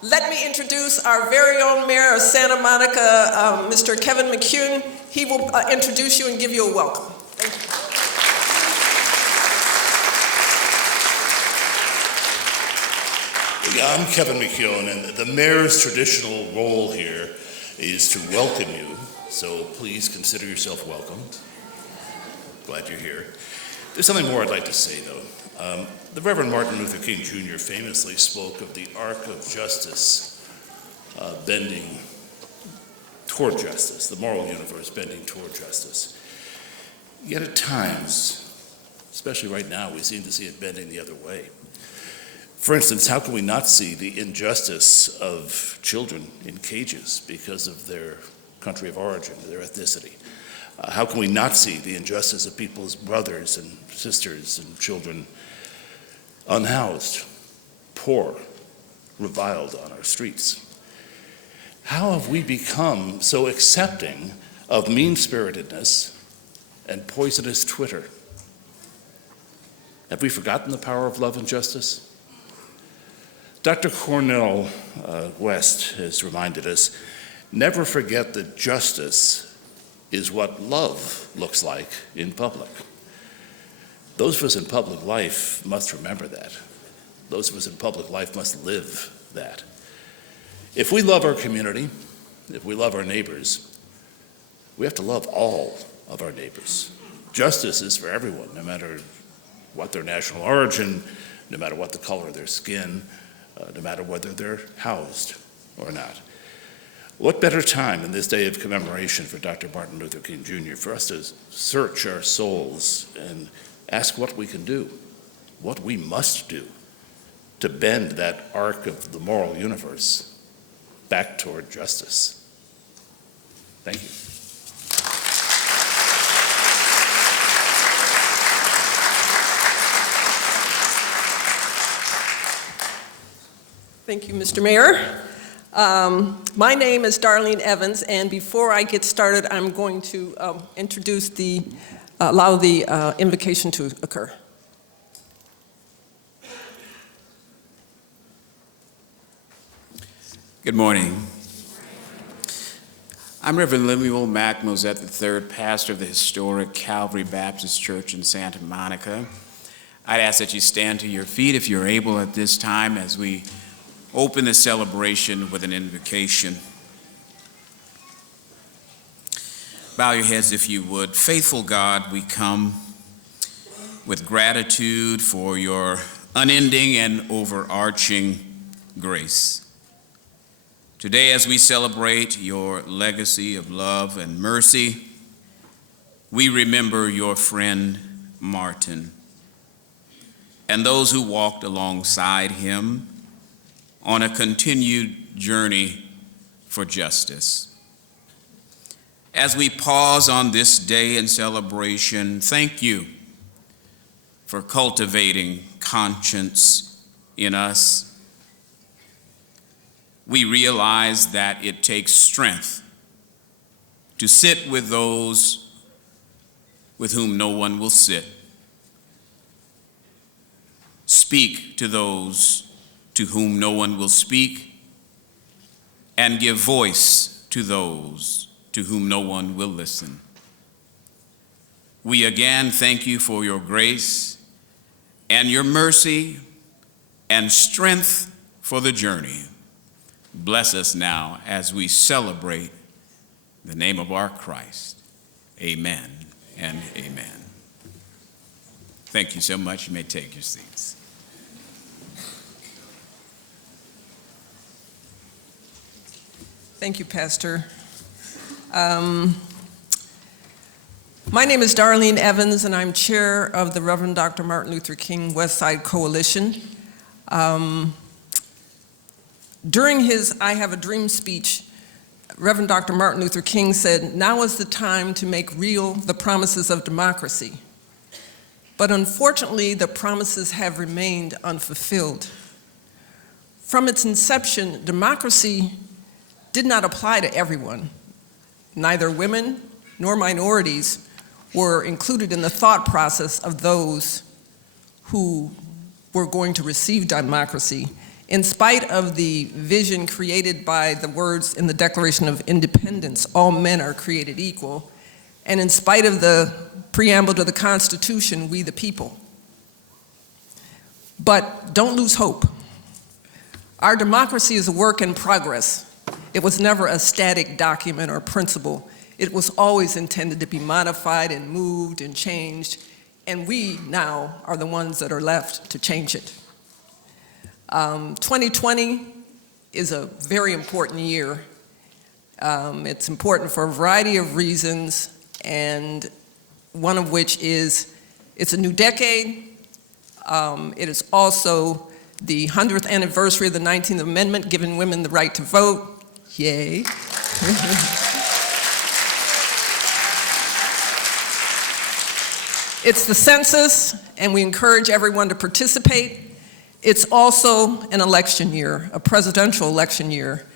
Let me introduce our very own mayor of Santa Monica, Mr. Kevin McCune. He will introduce you and give you a welcome. Thank you. I'm Kevin McCune, and the mayor's traditional role here is to welcome you, so please consider yourself welcomed. Glad you're here. There's something more I'd like to say, though. The Reverend Martin Luther King Jr. famously spoke of the arc of justice bending toward justice, the moral universe bending toward justice. Yet at times, especially right now, we seem to see it bending the other way. For instance, how can we not see the injustice of children in cages because of their country of origin, their ethnicity? How can we not see the injustice of people's brothers and sisters and children unhoused, poor, reviled on our streets? How have we become so accepting of mean-spiritedness and poisonous Twitter? Have we forgotten the power of love and justice? Dr. Cornel West has reminded us, never forget that justice is what love looks like in public. Those of us in public life must remember that. Those of us in public life must live that. If we love our community, if we love our neighbors, we have to love all of our neighbors. Justice is for everyone, no matter what their national origin, no matter what the color of their skin, no matter whether they're housed or not. What better time in this day of commemoration for Dr. Martin Luther King Jr. for us to search our souls and ask what we can do, what we must do to bend that arc of the moral universe back toward justice. Thank you. Thank you, Mr. Mayor. My name is Darlene Evans, and before I get started, I'm going to allow the invocation to occur. Good morning. I'm Reverend Lemuel Mack Mosette III, pastor of the historic Calvary Baptist Church in Santa Monica. I'd ask that you stand to your feet if you're able at this time as we open the celebration with an invocation. Bow your heads if you would. Faithful God, we come with gratitude for your unending and overarching grace. Today, as we celebrate your legacy of love and mercy, we remember your friend Martin and those who walked alongside him on a continued journey for justice. As we pause on this day in celebration, thank you for cultivating conscience in us. We realize that it takes strength to sit with those with whom no one will sit, speak to those to whom no one will speak, and give voice to those to whom no one will listen. We again thank you for your grace and your mercy and strength for the journey. Bless us now as we celebrate the name of our Christ. Amen and amen. Thank you so much. You may take your seats. Thank you, Pastor. My name is Darlene Evans, and I'm chair of the Reverend Dr. Martin Luther King West Side Coalition. During his I Have a Dream speech, Reverend Dr. Martin Luther King said, "Now is the time to make real the promises of democracy." But unfortunately, the promises have remained unfulfilled. From its inception, democracy did not apply to everyone. Neither women nor minorities were included in the thought process of those who were going to receive democracy In spite of the vision created by the words in the Declaration of Independence, all men are created equal, and in spite of the preamble to the Constitution, we the people. But don't lose hope. Our democracy is a work in progress. It was never a static document or principle. It was always intended to be modified and moved and changed, and we now are the ones that are left to change it. 2020 is a very important year. It's important for a variety of reasons, and one of which is it's a new decade. It is also the 100th anniversary of the 19th Amendment, giving women the right to vote. Yay. It's the census, and we encourage everyone to participate. It's also an election year, a presidential election year.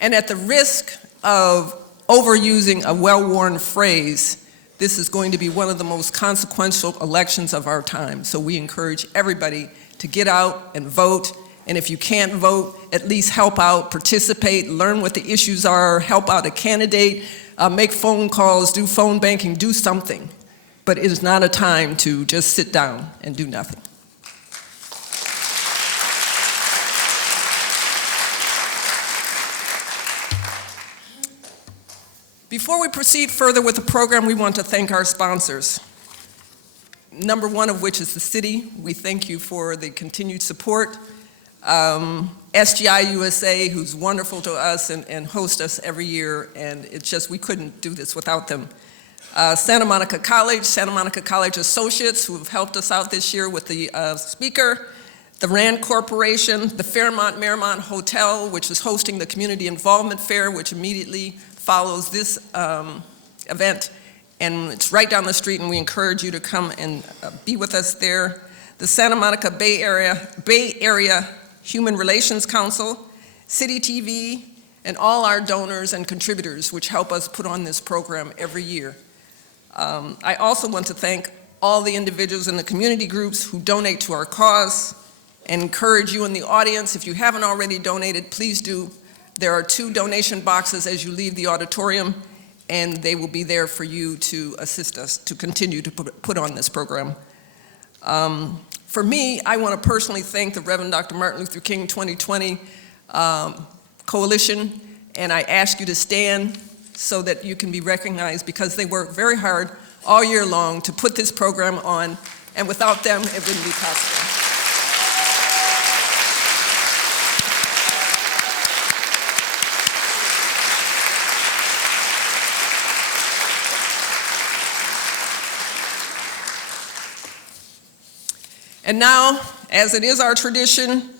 And at the risk of overusing a well-worn phrase, this is going to be one of the most consequential elections of our time. So we encourage everybody to get out and vote. And if you can't vote, at least help out, participate, learn what the issues are, help out a candidate, make phone calls, do phone banking, do something. But it is not a time to just sit down and do nothing. Before we proceed further with the program, we want to thank our sponsors. Number one of which is the city. We thank you for the continued support. SGI USA, who's wonderful to us and hosts us every year, and it's just, we couldn't do this without them. Santa Monica College Associates, who have helped us out this year with the speaker, the Rand Corporation, the Fairmont Marymount Hotel, which is hosting the Community Involvement Fair, which immediately follows this event, and it's right down the street, and we encourage you to come and be with us there. The Santa Monica Bay Area Human Relations Council, City TV, and all our donors and contributors which help us put on this program every year. I also want to thank all the individuals in the community groups who donate to our cause, and encourage you in the audience, if you haven't already donated, please do. There are 2 donation boxes as you leave the auditorium, and they will be there for you to assist us to continue to put on this program. For me, I want to personally thank the Reverend Dr. Martin Luther King 2020 Coalition, and I ask you to stand so that you can be recognized, because they work very hard all year long to put this program on, and without them, it wouldn't be possible. And now, as it is our tradition,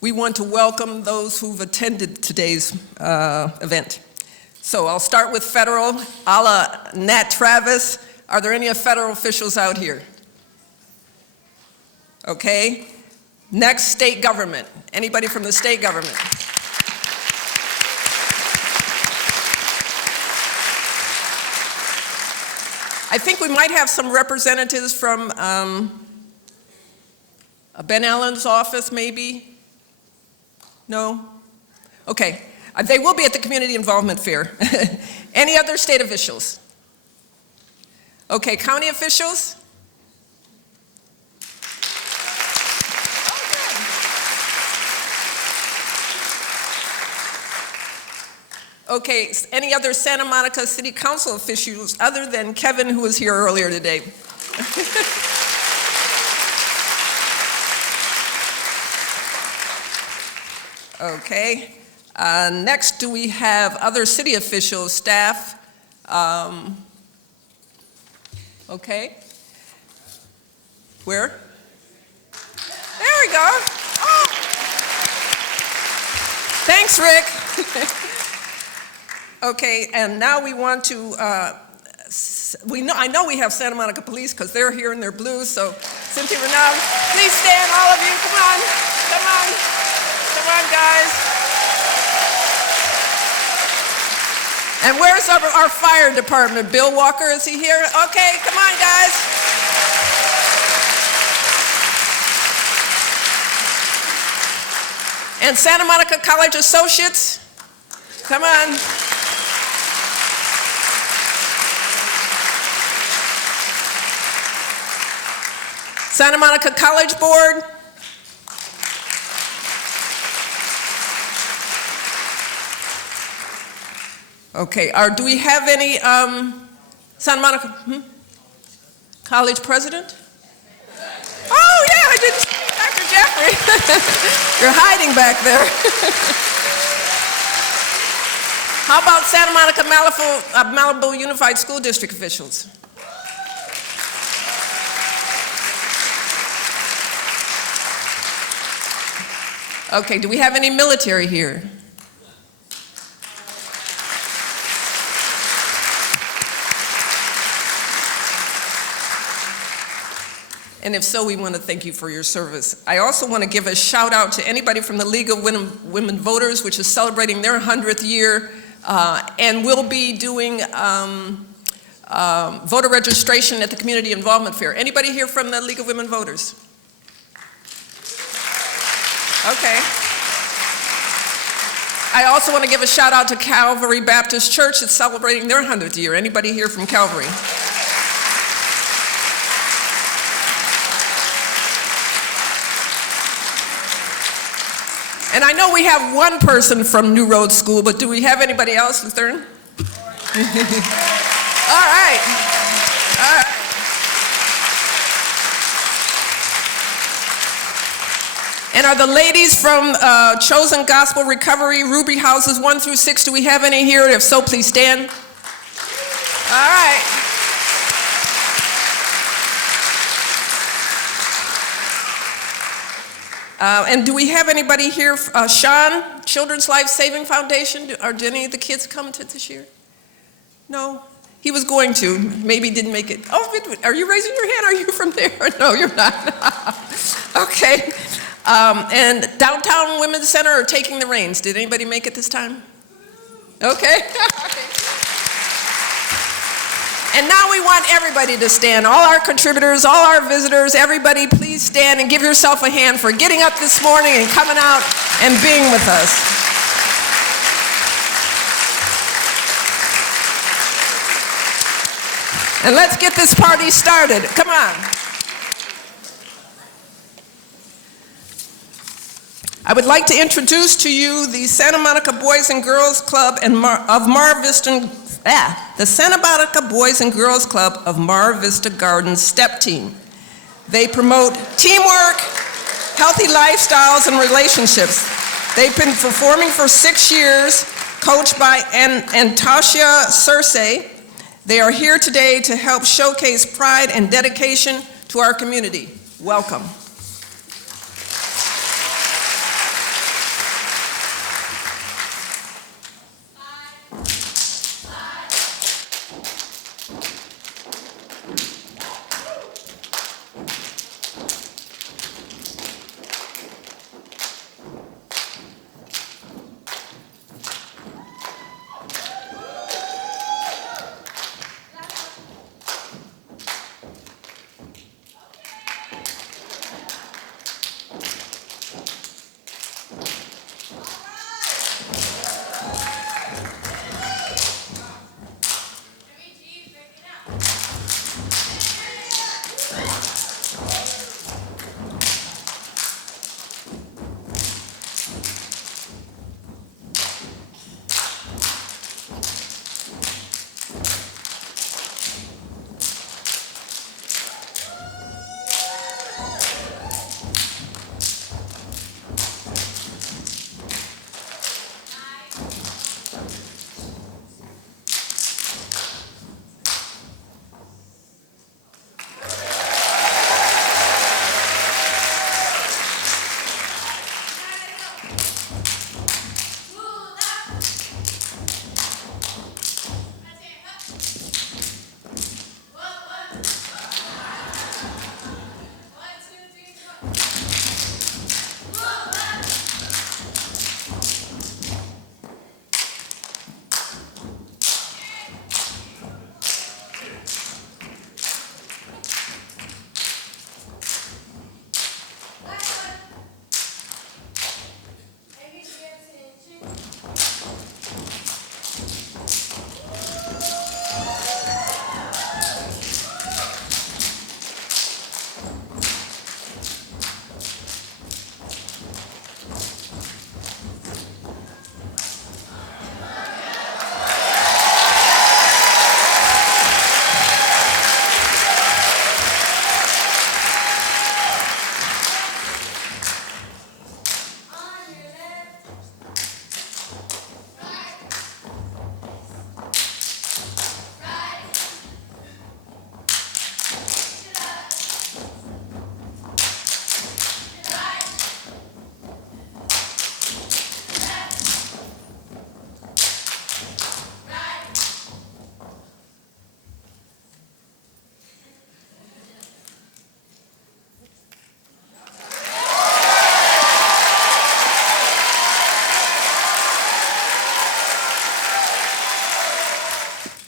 we want to welcome those who've attended today's event. So I'll start with federal, a la Nat Travis. Are there any federal officials out here? Okay. Next, state government. Anybody from the state government? I think we might have some representatives from Ben Allen's office, maybe? No? Okay. They will be at the Community Involvement Fair. Any other state officials? Okay, county officials? Okay, any other Santa Monica City Council officials other than Kevin, who was here earlier today? Okay. Next, do we have other city officials, staff? Okay. Where? There we go. Oh. Thanks, Rick. Okay, and now we want to, I know we have Santa Monica Police because they're here in their blues, so Cynthia Renal, please stand, all of you, come on, come on, come on, guys. And where's our fire department? Bill Walker, is he here? Okay, come on, guys. And Santa Monica College Associates, come on. Santa Monica College Board. Okay, do we have any Santa Monica College President? Oh yeah, I didn't see Dr. Jeffrey. You're hiding back there. How about Santa Monica Malibu Unified School District officials? Okay, do we have any military here? And if so, we want to thank you for your service. I also want to give a shout out to anybody from the League of Women Voters, which is celebrating their 100th year, and will be doing voter registration at the Community Involvement Fair. Anybody here from the League of Women Voters? Okay. I also want to give a shout out to Calvary Baptist Church that's celebrating their 100th year. Anybody here from Calvary? And I know we have one person from New Road School, but do we have anybody else, Lutheran? All right. All right. And are the ladies from Chosen Gospel Recovery, Ruby Houses 1 through 6, do we have any here? If so, please stand. All right. And do we have anybody here, Sean, Children's Life Saving Foundation? Did any of the kids come to this year? No? He was going to, maybe didn't make it. Oh, are you raising your hand? Are you from there? No, you're not. Okay. And Downtown Women's Center are taking the reins. Did anybody make it this time? Okay. And now we want everybody to stand. All our contributors, all our visitors, everybody, please stand and give yourself a hand for getting up this morning and coming out and being with us. And let's get this party started. Come on. I would like to introduce to you the Santa Monica Boys and Girls Club of Mar Vista. The Santa Monica Boys and Girls Club of Mar Vista Gardens STEP team. They promote teamwork, healthy lifestyles, and relationships. They've been performing for 6 years, coached by Antasha Cersei. They are here today to help showcase pride and dedication to our community. Welcome.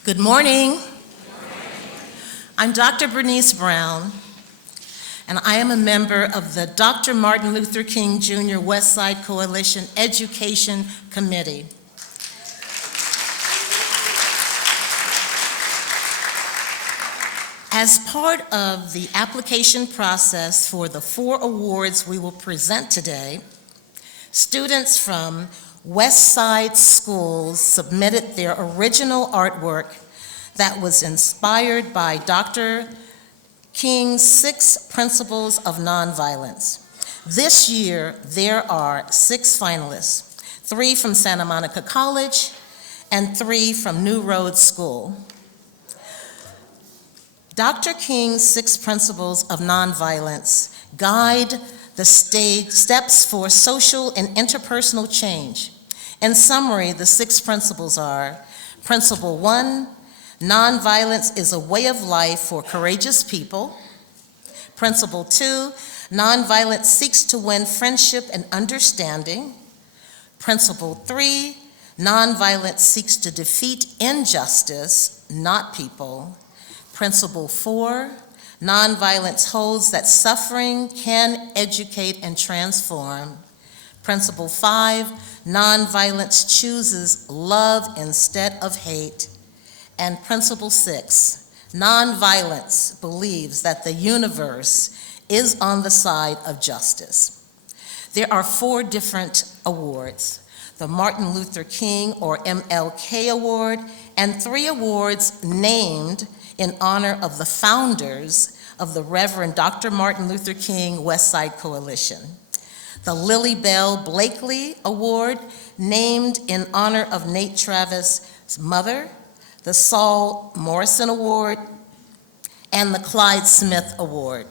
Good morning. I'm Dr. Bernice Brown, and I am a member of the Dr. Martin Luther King Jr. West Side Coalition Education Committee. As part of the application process for the 4 awards we will present today, students from West Side schools submitted their original artwork that was inspired by Dr. King's 6 principles of nonviolence. This year, there are 6 finalists, 3 from Santa Monica College and 3 from New Road School. Dr. King's 6 principles of nonviolence guide the steps for social and interpersonal change. In summary, the 6 principles are: Principle 1, nonviolence is a way of life for courageous people. Principle 2, nonviolence seeks to win friendship and understanding. Principle 3, nonviolence seeks to defeat injustice, not people. Principle 4, nonviolence holds that suffering can educate and transform. Principle 5, nonviolence chooses love instead of hate. And Principle 6, nonviolence believes that the universe is on the side of justice. There are 4 different awards: the Martin Luther King or MLK Award, and 3 awards named in honor of the founders of the Reverend Dr. Martin Luther King West Side Coalition. The Lily Bell Blakely Award, named in honor of Nate Travis' mother, the Saul Morrison Award, and the Clyde Smith Award.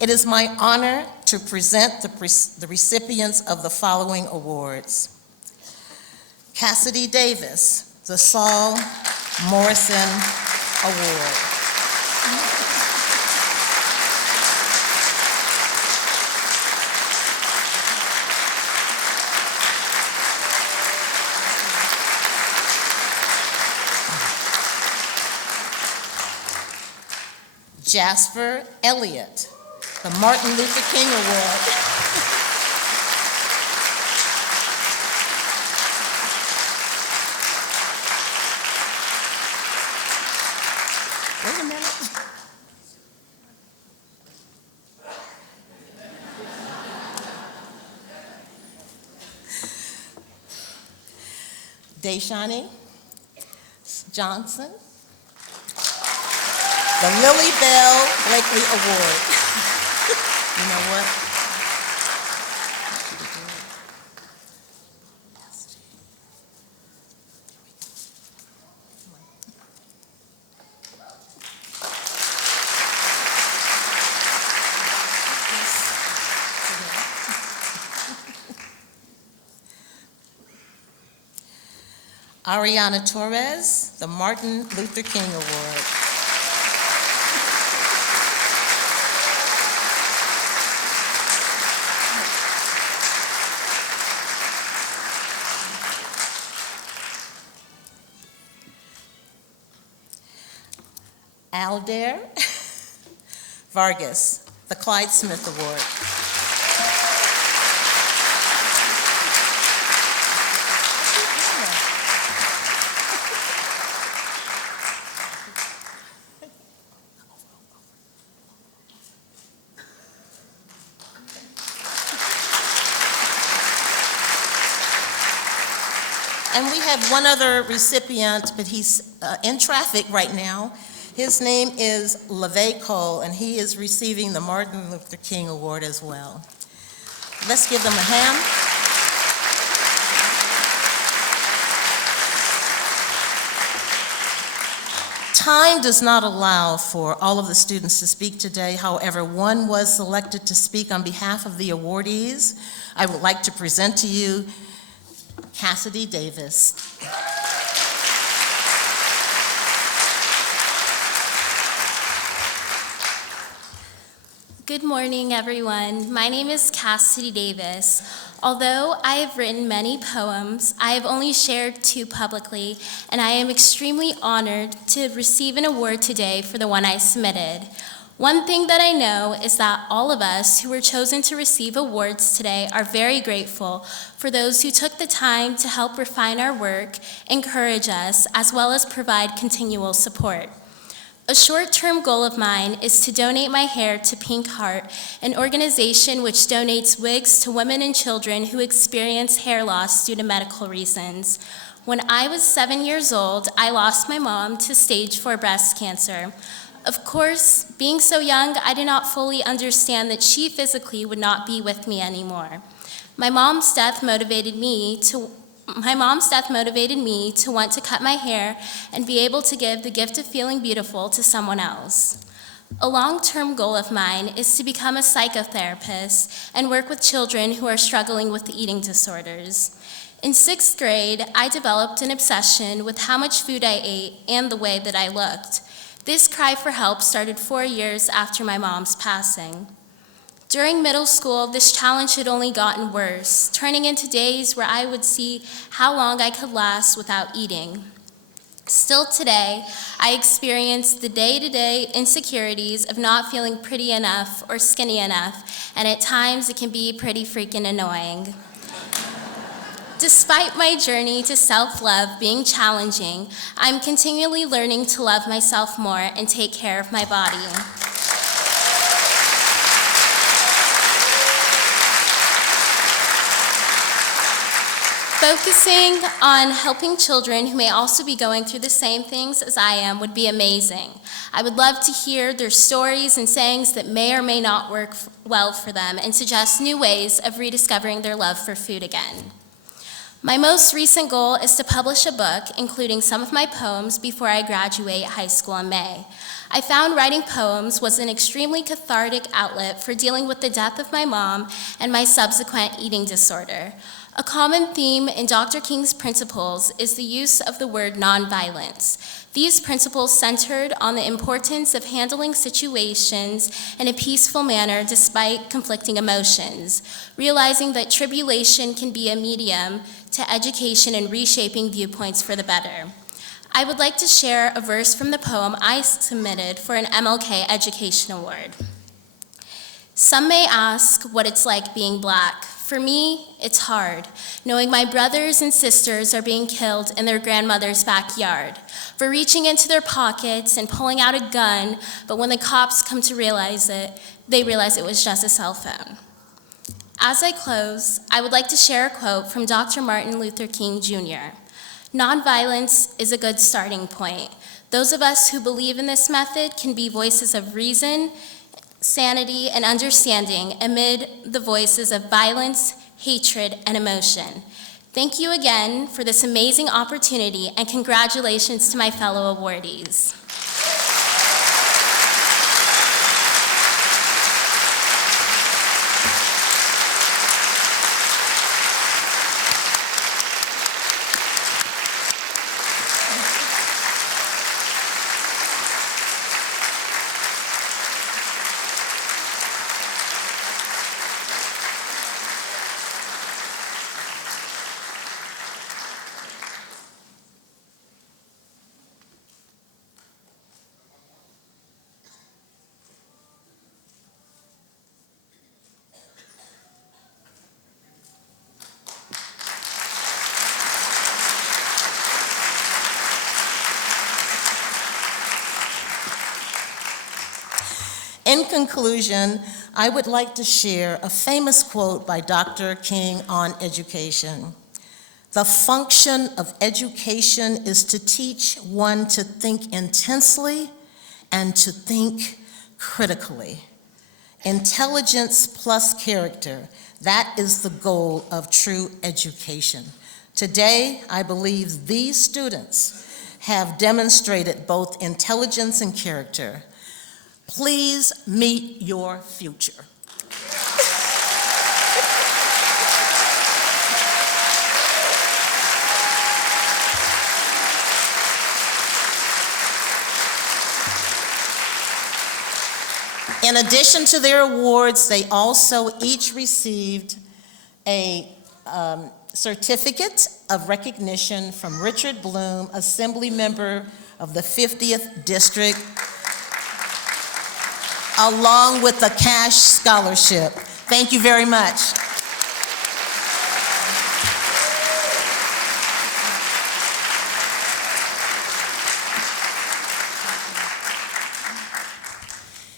It is my honor to present the recipients of the following awards: Cassidy Davis, the Saul Morrison Award. Jasper Elliott, the Martin Luther King Award. Wait a minute. Deshani Johnson, the Lily Bell Blakely Award. You know what? Ariana Torres, the Martin Luther King Award. Aldair Vargas, the Clyde Smith Award. And we have one other recipient, but he's in traffic right now. His name is LaVey Cole, and he is receiving the Martin Luther King Award as well. Let's give them a hand. Time does not allow for all of the students to speak today. However, one was selected to speak on behalf of the awardees. I would like to present to you Cassidy Davis. Good morning, everyone. My name is Cassidy Davis. Although I have written many poems, I have only shared 2 publicly, and I am extremely honored to receive an award today for the one I submitted. One thing that I know is that all of us who were chosen to receive awards today are very grateful for those who took the time to help refine our work, encourage us, as well as provide continual support. A short-term goal of mine is to donate my hair to Pink Heart, an organization which donates wigs to women and children who experience hair loss due to medical reasons. When I was 7 years old, I lost my mom to stage 4 breast cancer. Of course, being so young, I did not fully understand that she physically would not be with me anymore. My mom's death motivated me to want to cut my hair and be able to give the gift of feeling beautiful to someone else. A long-term goal of mine is to become a psychotherapist and work with children who are struggling with eating disorders. In 6th grade, I developed an obsession with how much food I ate and the way that I looked. This cry for help started 4 years after my mom's passing. During middle school, this challenge had only gotten worse, turning into days where I would see how long I could last without eating. Still today, I experience the day-to-day insecurities of not feeling pretty enough or skinny enough, and at times it can be pretty freaking annoying. Despite my journey to self-love being challenging, I'm continually learning to love myself more and take care of my body. Focusing on helping children who may also be going through the same things as I am would be amazing. I would love to hear their stories and sayings that may or may not work well for them and suggest new ways of rediscovering their love for food again. My most recent goal is to publish a book, including some of my poems, before I graduate high school in May. I found writing poems was an extremely cathartic outlet for dealing with the death of my mom and my subsequent eating disorder. A common theme in Dr. King's principles is the use of the word nonviolence. These principles centered on the importance of handling situations in a peaceful manner despite conflicting emotions, realizing that tribulation can be a medium to education and reshaping viewpoints for the better. I would like to share a verse from the poem I submitted for an MLK Education Award. Some may ask what it's like being Black. For me, it's hard, knowing my brothers and sisters are being killed in their grandmother's backyard, for reaching into their pockets and pulling out a gun, but when the cops come to realize it, they realize it was just a cell phone. As I close, I would like to share a quote from Dr. Martin Luther King Jr. Nonviolence is a good starting point. Those of us who believe in this method can be voices of reason, sanity, and understanding amid the voices of violence, hatred, and emotion. Thank you again for this amazing opportunity, and congratulations to my fellow awardees. In conclusion, I would like to share a famous quote by Dr. King on education. The function of education is to teach one to think intensely and to think critically. Intelligence plus character, that is the goal of true education. Today, I believe these students have demonstrated both intelligence and character. Please meet your future. In addition to their awards, they also each received a certificate of recognition from Richard Bloom, Assembly Member of the 50th District, along with a cash scholarship. Thank you very much.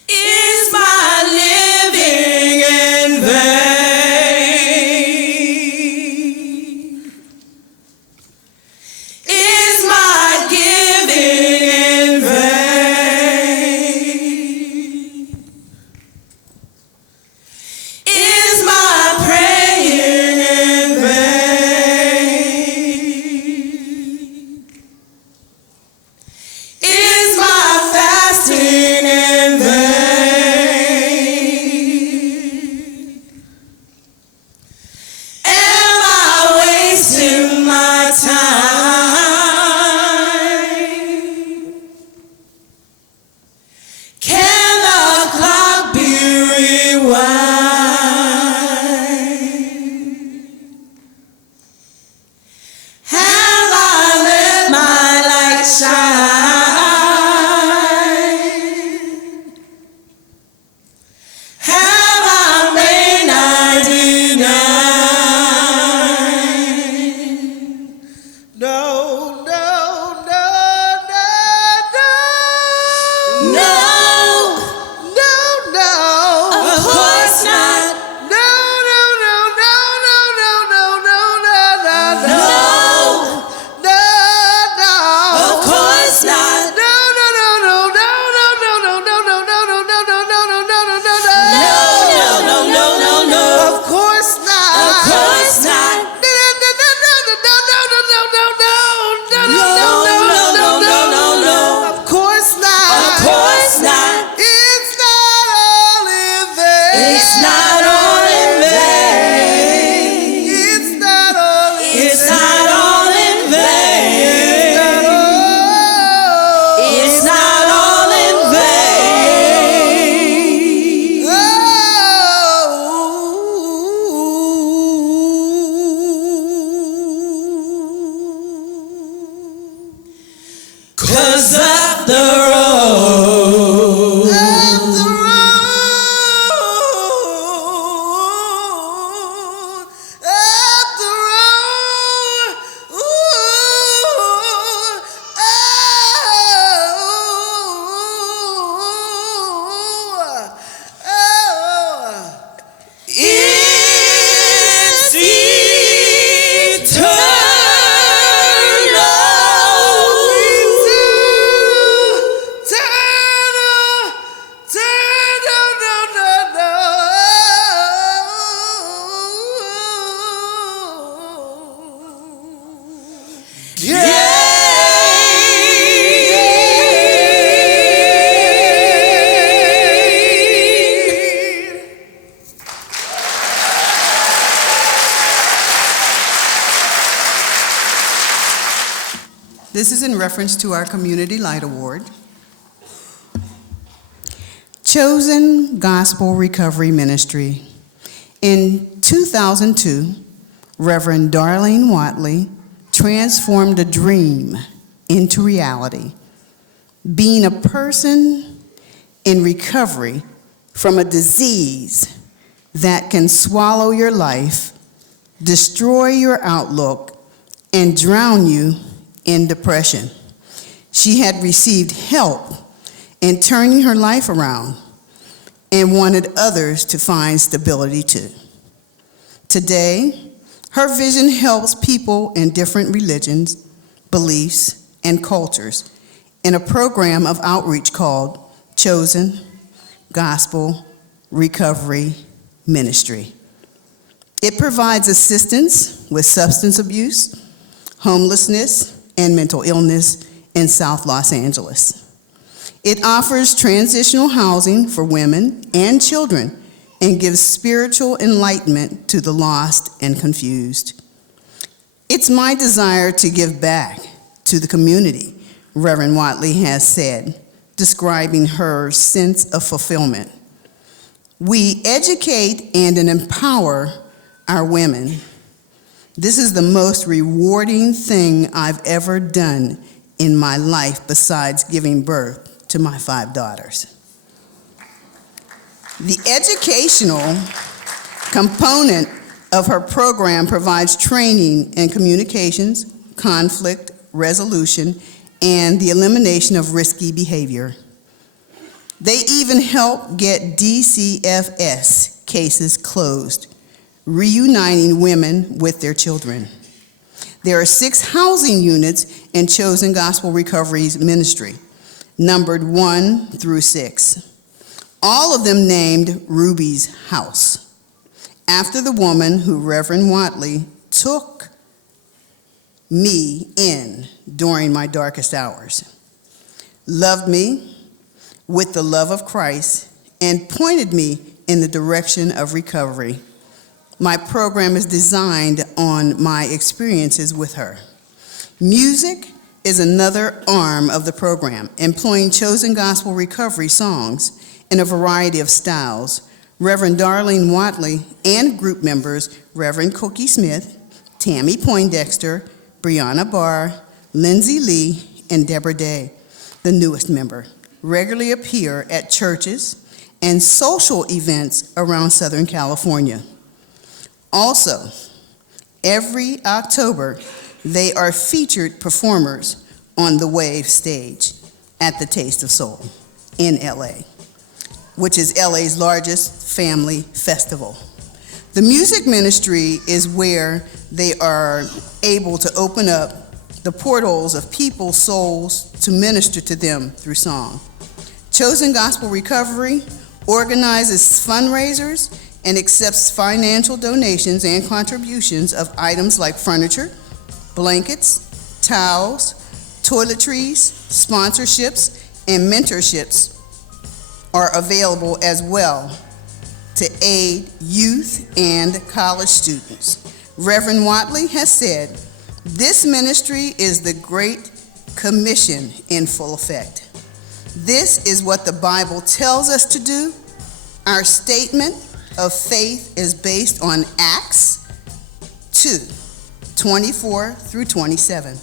Is my living in vain? Is my giving in vain? Is my praying in vain? Is my fasting in vain? Am I wasting my time? Can the clock be rewind? Have I let my light shine? Have I made 99? No, no, no, no, no. No, no, no. Of course not. No, no, no, no, no, no, no, no, no, no, no. No, no. Of course not. No, no, no, no, no, no, no, no, no, no, no, no, no, no, no, no, no, no, no. No, no, no, no, no. Of course not. Of course not. No, no, no, no, no, no, no, no, no, no, no, no, no, no, no. Of course not. Of course not. It's not all in vain. It's not all in vain. It's not all in vain. It's not all in vain. It's not all in vain. Cause up the road, it's This is in reference to our Community Light Award. Chosen Gospel Recovery Ministry. In 2002, Reverend Darlene Watley transformed a dream into reality, being a person in recovery from a disease that can swallow your life, destroy your outlook, and drown you in depression. She had received help in turning her life around and wanted others to find stability too. Today, her vision helps people in different religions, beliefs, and cultures in a program of outreach called Chosen Gospel Recovery Ministry. It provides assistance with substance abuse, homelessness, and mental illness in South Los Angeles. It offers transitional housing for women and children and gives spiritual enlightenment to the lost and confused. It's my desire to give back to the community, Reverend Watley has said, describing her sense of fulfillment. We educate and empower our women. This is the most rewarding thing I've ever done in my life besides giving birth to my 5 daughters. The educational component of her program provides training in communications, conflict resolution, and the elimination of risky behavior. They even help get DCFS cases closed, reuniting women with their children. There are 6 housing units in Chosen Gospel Recovery's ministry, numbered 1 through 6. All of them named Ruby's House, after the woman who Reverend Watley took me in during my darkest hours, loved me with the love of Christ, and pointed me in the direction of recovery. My program is designed on my experiences with her. Music is another arm of the program, employing Chosen Gospel Recovery songs in a variety of styles. Reverend Darlene Watley and group members, Reverend Cookie Smith, Tammy Poindexter, Brianna Barr, Lindsay Lee, and Deborah Day, the newest member, regularly appear at churches and social events around Southern California. Also, every October, they are featured performers on the Wave stage at the Taste of Soul in LA, which is LA's largest family festival. The music ministry is where they are able to open up the portals of people's souls to minister to them through song. Chosen Gospel Recovery organizes fundraisers and accepts financial donations and contributions of items like furniture, blankets, towels, toiletries, sponsorships, and mentorships are available as well to aid youth and college students. Reverend Watley has said, "This ministry is the Great Commission in full effect. This is what the Bible tells us to do. Our statement of faith is based on Acts 2:24 through 27.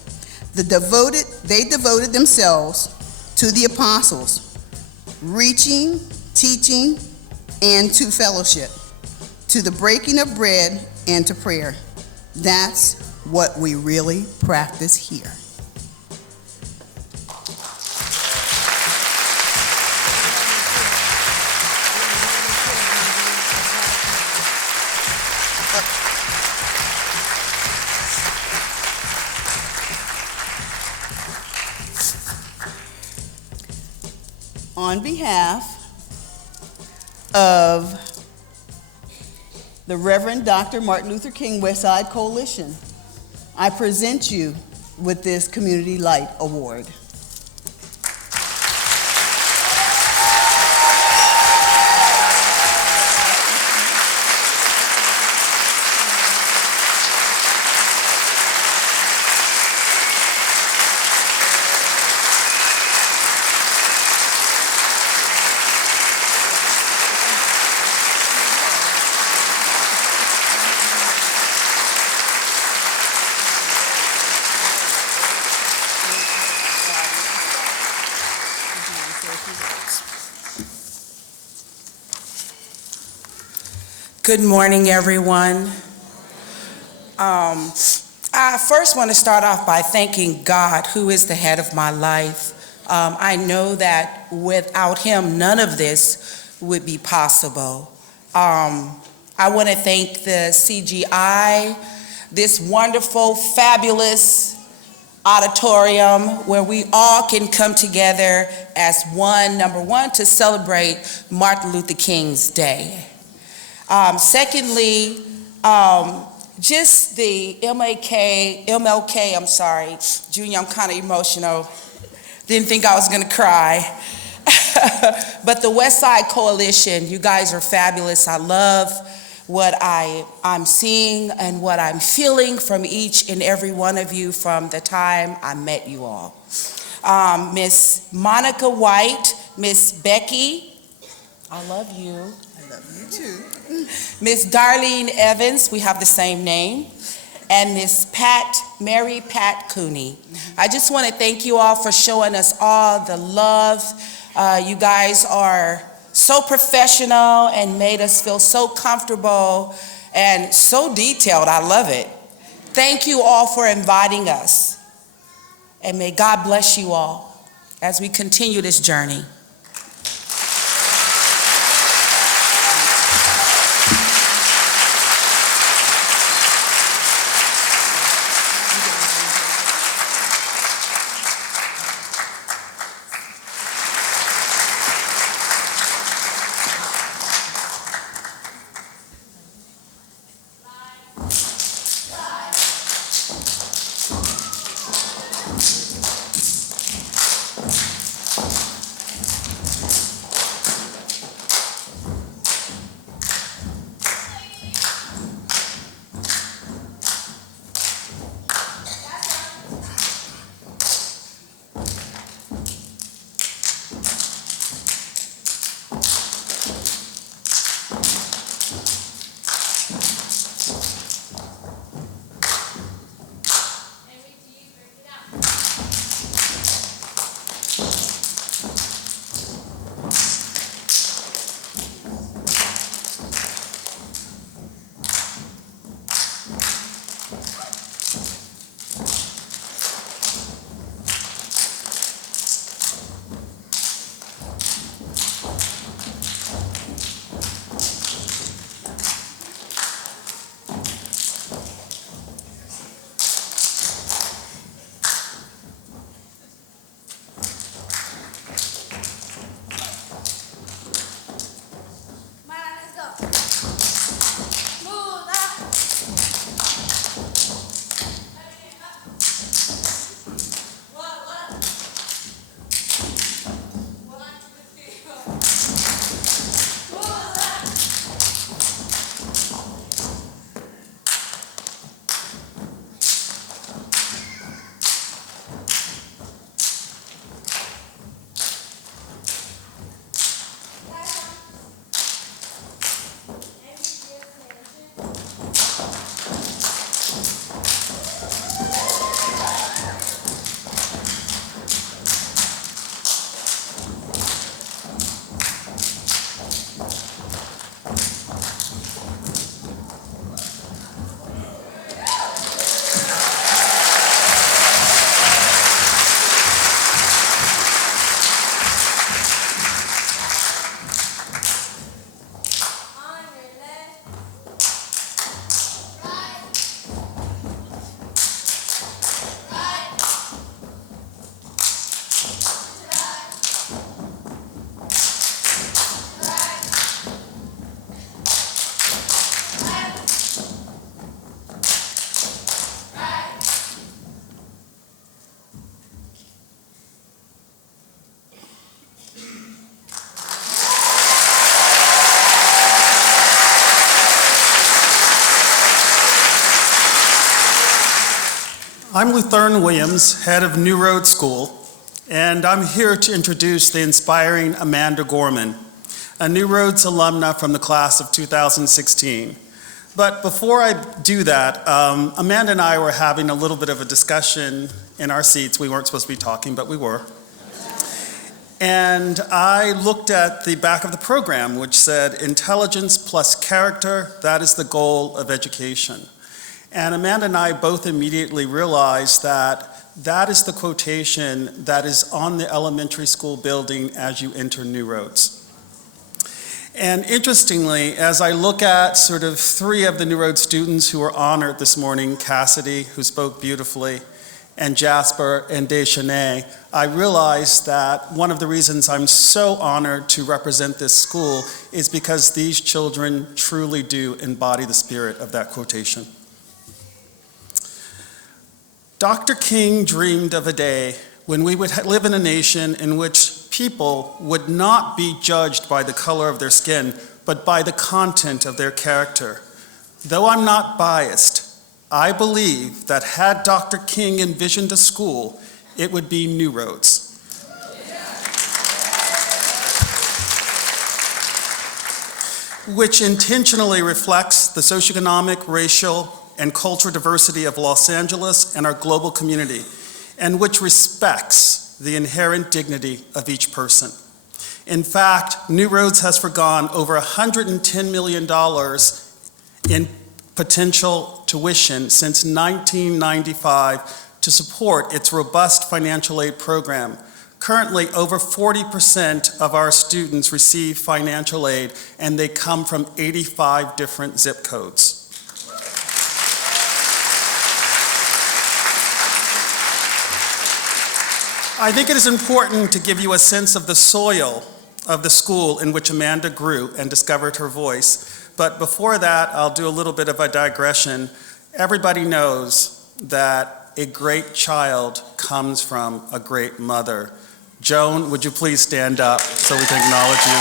They devoted themselves to the apostles, reaching, teaching, and to fellowship, to the breaking of bread, and to prayer." That's what we really practice here. On behalf of the Reverend Dr. Martin Luther King Westside Coalition, I present you with this Community Light Award. Good morning, everyone. I first want to start off by thanking God, who is the head of my life. I know that without him, none of this would be possible. I want to thank the CGI, this wonderful, fabulous auditorium where we all can come together as one, number one, to celebrate Martin Luther King's Day. Secondly, just the MLK, I'm sorry, Junior, I'm kind of emotional. Didn't think I was gonna cry. But the West Side Coalition, you guys are fabulous. I love what I'm seeing and what I'm feeling from each and every one of you from the time I met you all. Miss Monica White, Miss Becky, I love you. I love you too. Miss Darlene Evans, we have the same name, and Miss Mary Pat Cooney. I just want to thank you all for showing us all the love. You guys are so professional and made us feel so comfortable and so detailed. I love it. Thank you all for inviting us. And may God bless you all as we continue this journey. I'm Luthern Williams, head of New Road School, and I'm here to introduce the inspiring Amanda Gorman, a New Roads alumna from the class of 2016. But before I do that, Amanda and I were having a little bit of a discussion in our seats. We weren't supposed to be talking, but we were. And I looked at the back of the program, which said, "Intelligence plus character, that is the goal of education." And Amanda and I both immediately realized that that is the quotation that is on the elementary school building as you enter New Roads. And interestingly, as I look at sort of three of the New Roads students who were honored this morning, Cassidy, who spoke beautifully, and Jasper and Deschanais, I realized that one of the reasons I'm so honored to represent this school is because these children truly do embody the spirit of that quotation. Dr. King dreamed of a day when we would live in a nation in which people would not be judged by the color of their skin, but by the content of their character. Though I'm not biased, I believe that had Dr. King envisioned a school, it would be New Roads. Which intentionally reflects the socioeconomic, racial, and cultural diversity of Los Angeles and our global community, and which respects the inherent dignity of each person. In fact, New Roads has forgone over $110 million in potential tuition since 1995 to support its robust financial aid program. Currently, over 40% of our students receive financial aid, and they come from 85 different zip codes. I think it is important to give you a sense of the soil of the school in which Amanda grew and discovered her voice. But before that, I'll do a little bit of a digression. Everybody knows that a great child comes from a great mother. Joan, would you please stand up so we can acknowledge you?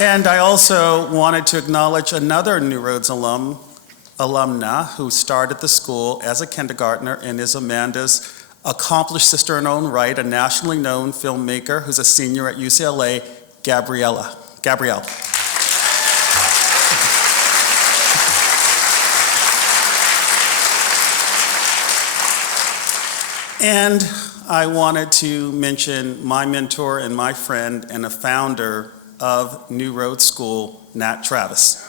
And I also wanted to acknowledge another New Roads alumna who started the school as a kindergartner and is Amanda's accomplished sister in her own right, a nationally known filmmaker who's a senior at UCLA, Gabrielle. And I wanted to mention my mentor and my friend and a founder of New Roads School, Nat Travis.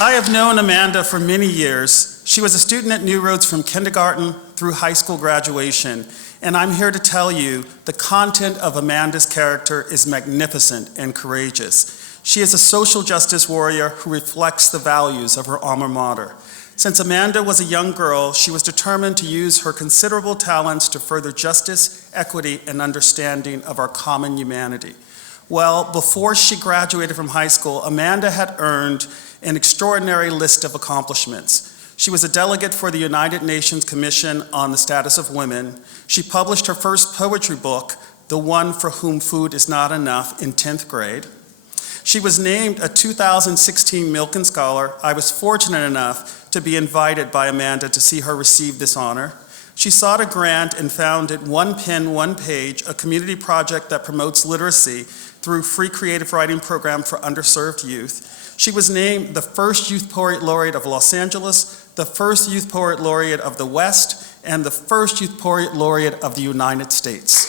I have known Amanda for many years. She was a student at New Roads from kindergarten through high school graduation, and I'm here to tell you the content of Amanda's character is magnificent and courageous. She is a social justice warrior who reflects the values of her alma mater. Since Amanda was a young girl, she was determined to use her considerable talents to further justice, equity, and understanding of our common humanity. Well, before she graduated from high school, Amanda had earned an extraordinary list of accomplishments. She was a delegate for the United Nations Commission on the Status of Women. She published her first poetry book, The One for Whom Food Is Not Enough, in 10th grade. She was named a 2016 Milken Scholar. I was fortunate enough to be invited by Amanda to see her receive this honor. She sought a grant and founded One Pen, One Page, a community project that promotes literacy through free creative writing program for underserved youth. She was named the first Youth Poet Laureate of Los Angeles, the first Youth Poet Laureate of the West, and the first Youth Poet Laureate of the United States.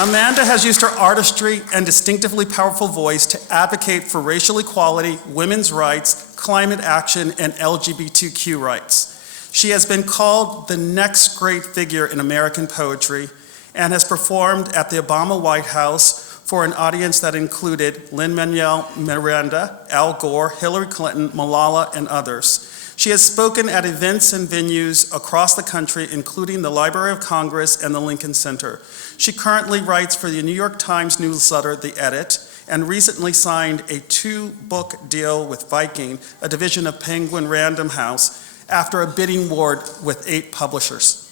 Amanda has used her artistry and distinctively powerful voice to advocate for racial equality, women's rights, climate action, and LGBTQ rights. She has been called the next great figure in American poetry and has performed at the Obama White House for an audience that included Lin-Manuel Miranda, Al Gore, Hillary Clinton, Malala, and others. She has spoken at events and venues across the country, including the Library of Congress and the Lincoln Center. She currently writes for the New York Times newsletter, The Edit, and recently signed a 2-book deal with Viking, a division of Penguin Random House, after a bidding war with 8 publishers.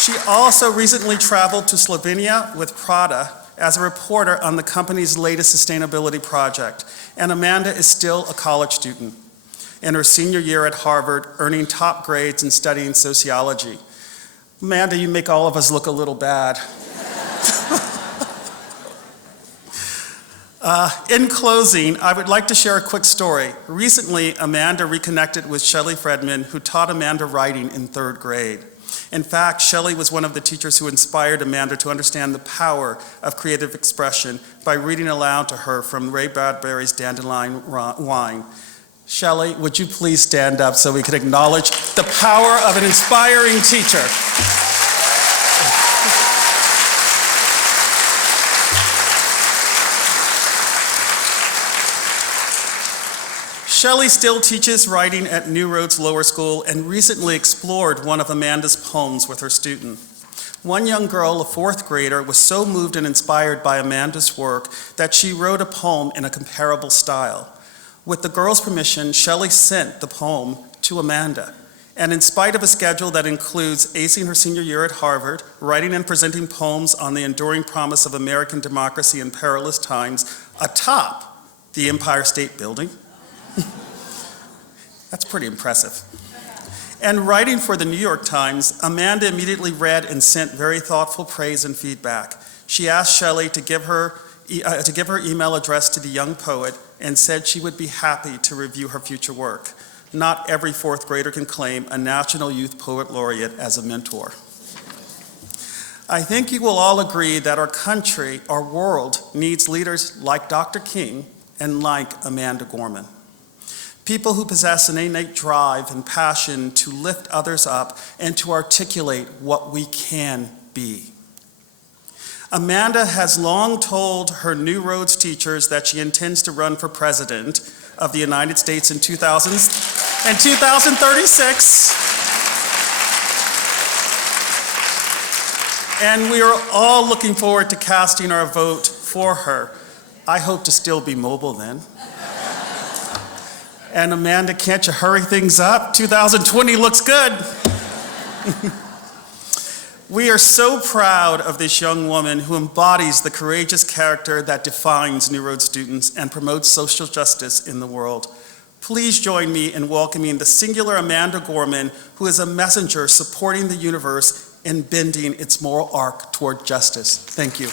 She also recently traveled to Slovenia with Prada as a reporter on the company's latest sustainability project, and Amanda is still a college student in her senior year at Harvard, earning top grades and studying sociology. Amanda, you make all of us look a little bad. In closing, I would like to share a quick story. Recently, Amanda reconnected with Shelley Fredman, who taught Amanda writing in 3rd grade. In fact, Shelley was one of the teachers who inspired Amanda to understand the power of creative expression by reading aloud to her from Ray Bradbury's Dandelion Wine. Shelley, would you please stand up so we can acknowledge the power of an inspiring teacher? Shelley still teaches writing at New Roads Lower School and recently explored one of Amanda's poems with her student. One young girl, a fourth grader, was so moved and inspired by Amanda's work that she wrote a poem in a comparable style. With the girl's permission, Shelley sent the poem to Amanda. And in spite of a schedule that includes acing her senior year at Harvard, writing and presenting poems on the enduring promise of American democracy in perilous times atop the Empire State Building, that's pretty impressive. And writing for the New York Times, Amanda immediately read and sent very thoughtful praise and feedback. She asked Shelley to give her email address to the young poet and said she would be happy to review her future work. Not every fourth grader can claim a National Youth Poet Laureate as a mentor. I think you will all agree that our country, our world, needs leaders like Dr. King and like Amanda Gorman. People who possess an innate drive and passion to lift others up and to articulate what we can be. Amanda has long told her New Roads teachers that she intends to run for president of the United States in 2036. And we are all looking forward to casting our vote for her. I hope to still be mobile then. And Amanda, can't you hurry things up? 2020 looks good. We are so proud of this young woman who embodies the courageous character that defines New Roads students and promotes social justice in the world. Please join me in welcoming the singular Amanda Gorman, who is a messenger supporting the universe in bending its moral arc toward justice. Thank you.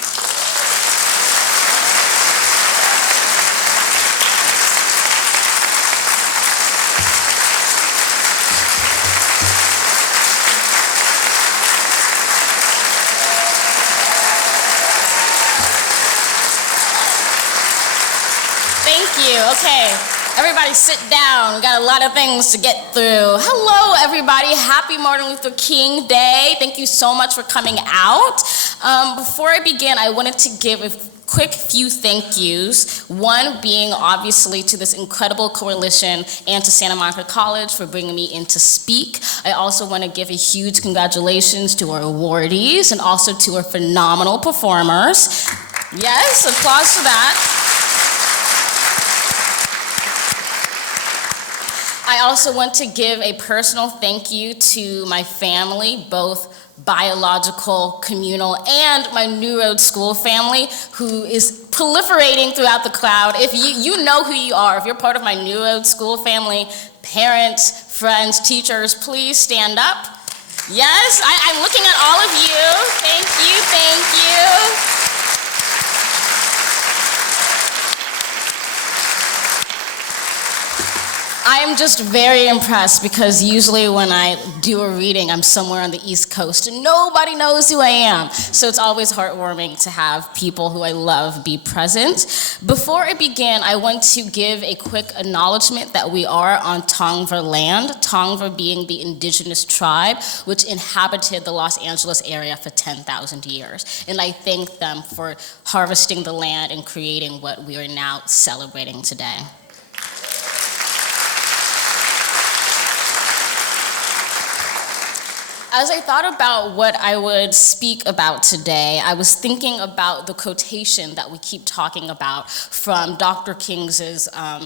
Okay, everybody sit down. We got a lot of things to get through. Hello, everybody. Happy Martin Luther King Day. Thank you so much for coming out. Before I begin, I wanted to give a quick few thank yous. One being obviously to this incredible coalition and to Santa Monica College for bringing me in to speak. I also want to give a huge congratulations to our awardees and also to our phenomenal performers. Yes, applause for that. I also want to give a personal thank you to my family, both biological, communal, and my New Roads School family, who is proliferating throughout the crowd. If you know who you are, if you're part of my New Roads School family, parents, friends, teachers, please stand up. Yes, I'm looking at all of you. Thank you, thank you. I'm just very impressed because usually when I do a reading, I'm somewhere on the East Coast and nobody knows who I am. So it's always heartwarming to have people who I love be present. Before I begin, I want to give a quick acknowledgement that we are on Tongva land, Tongva being the indigenous tribe which inhabited the Los Angeles area for 10,000 years. And I thank them for harvesting the land and creating what we are now celebrating today. As I thought about what I would speak about today, I was thinking about the quotation that we keep talking about from Dr. King's I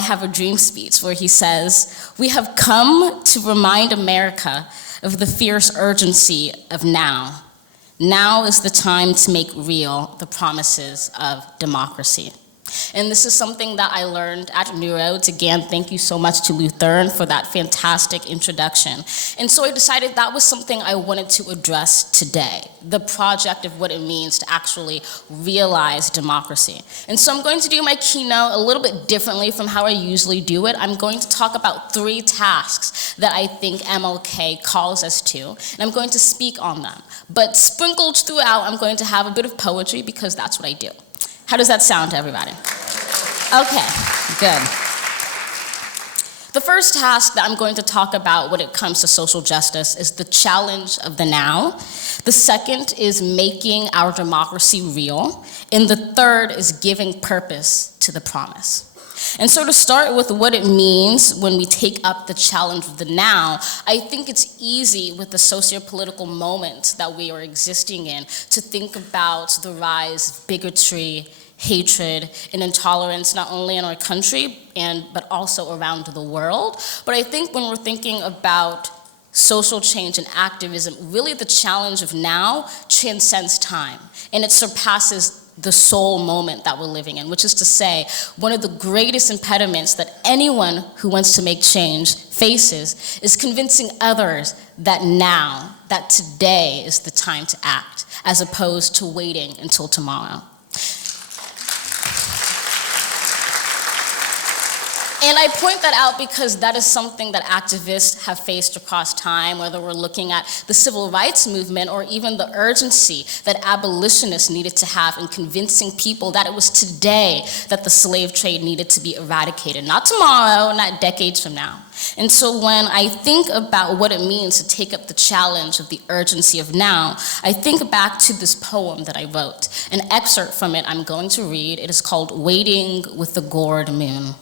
Have a Dream speech, where he says, "We have come to remind America of the fierce urgency of now. Now is the time to make real the promises of democracy." And this is something that I learned at New Roads. Again, thank you so much to Lutheran for that fantastic introduction. And so I decided that was something I wanted to address today, the project of what it means to actually realize democracy. And so I'm going to do my keynote a little bit differently from how I usually do it. I'm going to talk about 3 tasks that I think MLK calls us to, and I'm going to speak on them. But sprinkled throughout, I'm going to have a bit of poetry because that's what I do. How does that sound to everybody? Okay, good. The first task that I'm going to talk about when it comes to social justice is the challenge of the now. The second is making our democracy real. And the third is giving purpose to the promise. And so to start with what it means when we take up the challenge of the now, I think it's easy with the socio-political moment that we are existing in to think about the rise of bigotry, hatred, and intolerance, not only in our country, but also around the world. But I think when we're thinking about social change and activism, really the challenge of now transcends time, and it surpasses the soul moment that we're living in, which is to say, one of the greatest impediments that anyone who wants to make change faces is convincing others that now, that today is the time to act, as opposed to waiting until tomorrow. And I point that out because that is something that activists have faced across time, whether we're looking at the civil rights movement or even the urgency that abolitionists needed to have in convincing people that it was today that the slave trade needed to be eradicated, not tomorrow, not decades from now. And so when I think about what it means to take up the challenge of the urgency of now, I think back to this poem that I wrote. An excerpt from it I'm going to read. It is called Waiting with the Gourd Moon.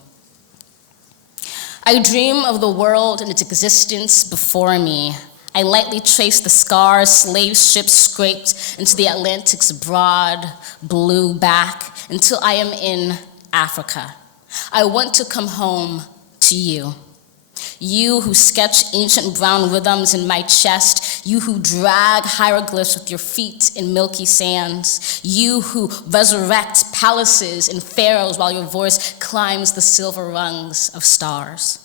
I dream of the world and its existence before me. I lightly trace the scars slave ships scraped into the Atlantic's broad blue back until I am in Africa. I want to come home to you. You who sketch ancient brown rhythms in my chest, you who drag hieroglyphs with your feet in milky sands, you who resurrect palaces and pharaohs while your voice climbs the silver rungs of stars.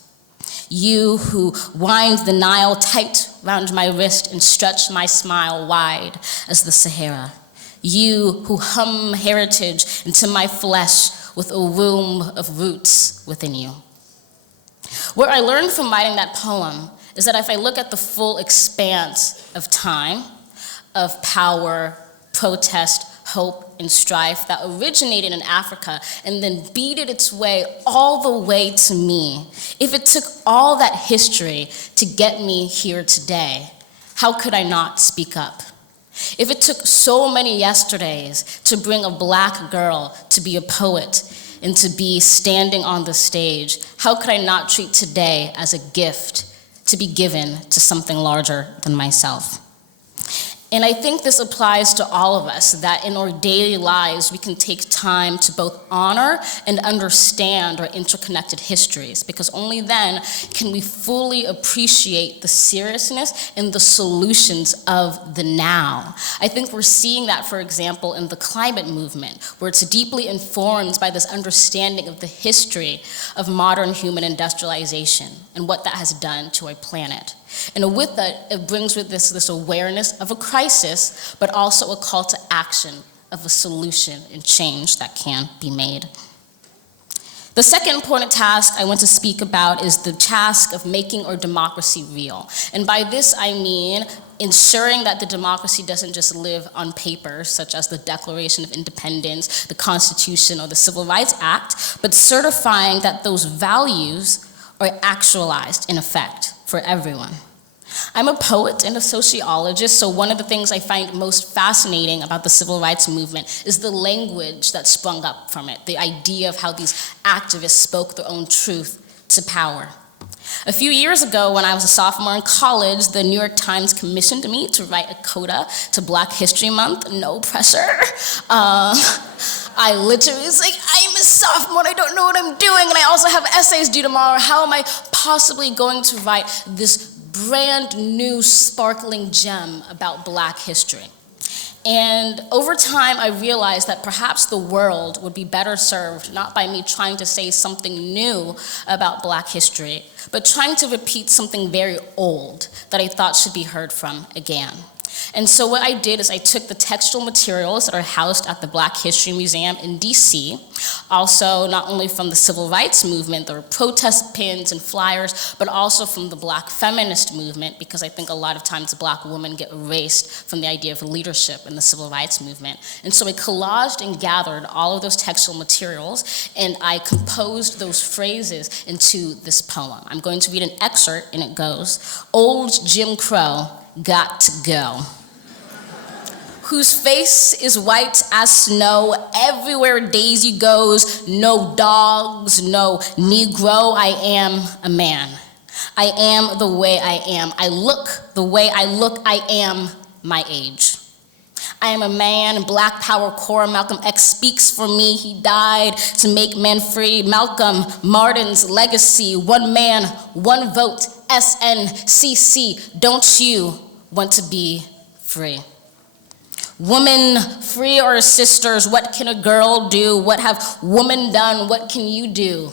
You who wind the Nile tight round my wrist and stretch my smile wide as the Sahara. You who hum heritage into my flesh with a womb of roots within you. What I learned from writing that poem is that if I look at the full expanse of time, of power, protest, hope, and strife that originated in Africa and then beaded its way all the way to me, if it took all that history to get me here today, how could I not speak up? If it took so many yesterdays to bring a Black girl to be a poet and to be standing on the stage, how could I not treat today as a gift to be given to something larger than myself? And I think this applies to all of us, that in our daily lives, we can take time to both honor and understand our interconnected histories, because only then can we fully appreciate the seriousness and the solutions of the now. I think we're seeing that, for example, in the climate movement, where it's deeply informed by this understanding of the history of modern human industrialization and what that has done to our planet. And with that, it brings with this awareness of a crisis, but also a call to action of a solution and change that can be made. The second important task I want to speak about is the task of making our democracy real. And by this I mean ensuring that the democracy doesn't just live on paper, such as the Declaration of Independence, the Constitution, or the Civil Rights Act, but certifying that those values are actualized in effect for everyone. I'm a poet and a sociologist, so one of the things I find most fascinating about the civil rights movement is the language that sprung up from it, the idea of how these activists spoke their own truth to power. A few years ago, when I was a sophomore in college, the New York Times commissioned me to write a coda to Black History Month, no pressure. I literally was like, I'm a sophomore, I don't know what I'm doing, and I also have essays due tomorrow. How am I possibly going to write this brand new sparkling gem about Black history? And over time, I realized that perhaps the world would be better served not by me trying to say something new about Black history, but trying to repeat something very old that I thought should be heard from again. And so what I did is I took the textual materials that are housed at the Black History Museum in DC, also not only from the Civil Rights Movement, there were protest pins and flyers, but also from the Black feminist movement, because I think a lot of times Black women get erased from the idea of leadership in the Civil Rights Movement. And so I collaged and gathered all of those textual materials, and I composed those phrases into this poem. I'm going to read an excerpt, and it goes, "Old Jim Crow got to go. Whose face is white as snow, everywhere Daisy goes, no dogs, no Negro, I am a man. I am the way I am. I look the way I look, I am my age. I am a man, Black Power core, Malcolm X speaks for me. He died to make men free. Malcolm Martin's legacy, one man, one vote, SNCC. Don't you want to be free? Women, free our sisters. What can a girl do? What have women done? What can you do?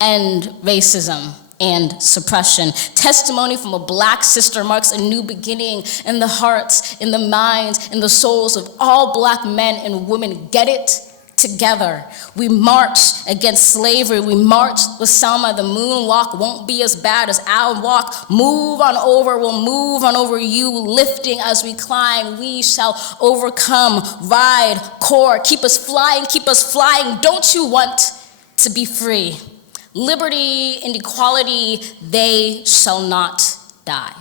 End racism and suppression. Testimony from a Black sister marks a new beginning in the hearts, in the minds, in the souls of all Black men and women. Get it together. We march against slavery. We march with Selma. The moonwalk won't be as bad as our walk. Move on over. We'll move on over you. Lifting as we climb. We shall overcome. Ride, core. Keep us flying. Keep us flying. Don't you want to be free? Liberty and equality, they shall not die.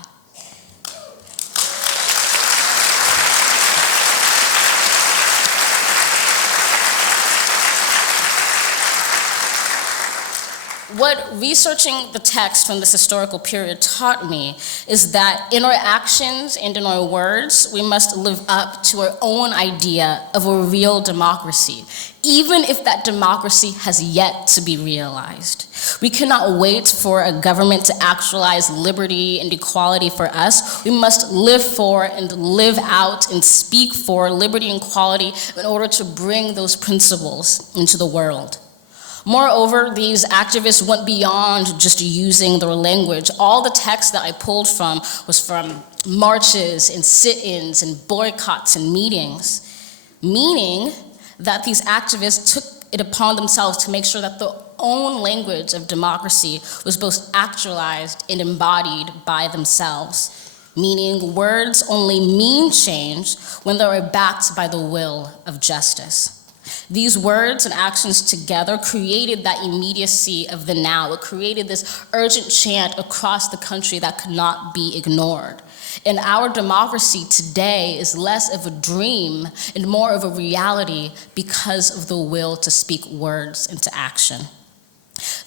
What researching the text from this historical period taught me is that in our actions and in our words, we must live up to our own idea of a real democracy, even if that democracy has yet to be realized. We cannot wait for a government to actualize liberty and equality for us. We must live for and live out and speak for liberty and equality in order to bring those principles into the world. Moreover, these activists went beyond just using their language. All the text that I pulled from was from marches and sit-ins and boycotts and meetings, meaning that these activists took it upon themselves to make sure that their own language of democracy was both actualized and embodied by themselves, meaning words only mean change when they are backed by the will of justice. These words and actions together created that immediacy of the now. It created this urgent chant across the country that could not be ignored. And our democracy today is less of a dream and more of a reality because of the will to speak words into action.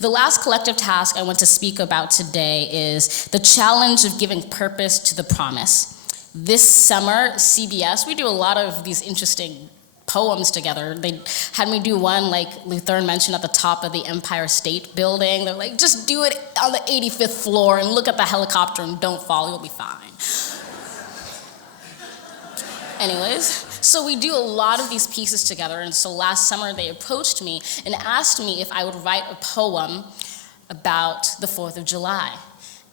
The last collective task I want to speak about today is the challenge of giving purpose to the promise. This summer, CBS, we do a lot of these interesting poems together. They had me do one, like Lutheran mentioned, at the top of the Empire State Building. They're like, just do it on the 85th floor and look at the helicopter and don't fall, you'll be fine. Anyways, so we do a lot of these pieces together, and so last summer they approached me and asked me if I would write a poem about the 4th of July.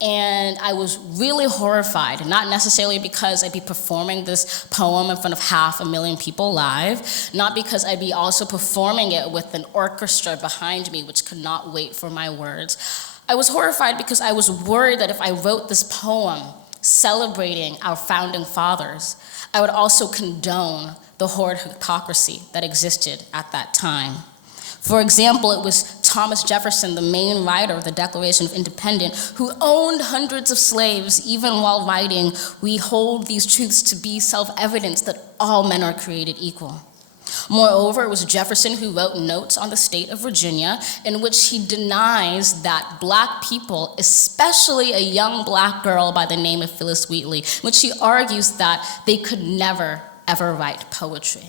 And I was really horrified, not necessarily because I'd be performing this poem in front of 500,000 people live, not because I'd be also performing it with an orchestra behind me, which could not wait for my words. I was horrified because I was worried that if I wrote this poem celebrating our founding fathers, I would also condone the horrid hypocrisy that existed at that time. For example, it was Thomas Jefferson, the main writer of the Declaration of Independence, who owned hundreds of slaves. Even while writing, we hold these truths to be self-evident that all men are created equal. Moreover, it was Jefferson who wrote notes on the state of Virginia in which he denies that Black people, especially a young Black girl by the name of Phyllis Wheatley, in which he argues that they could never, ever write poetry.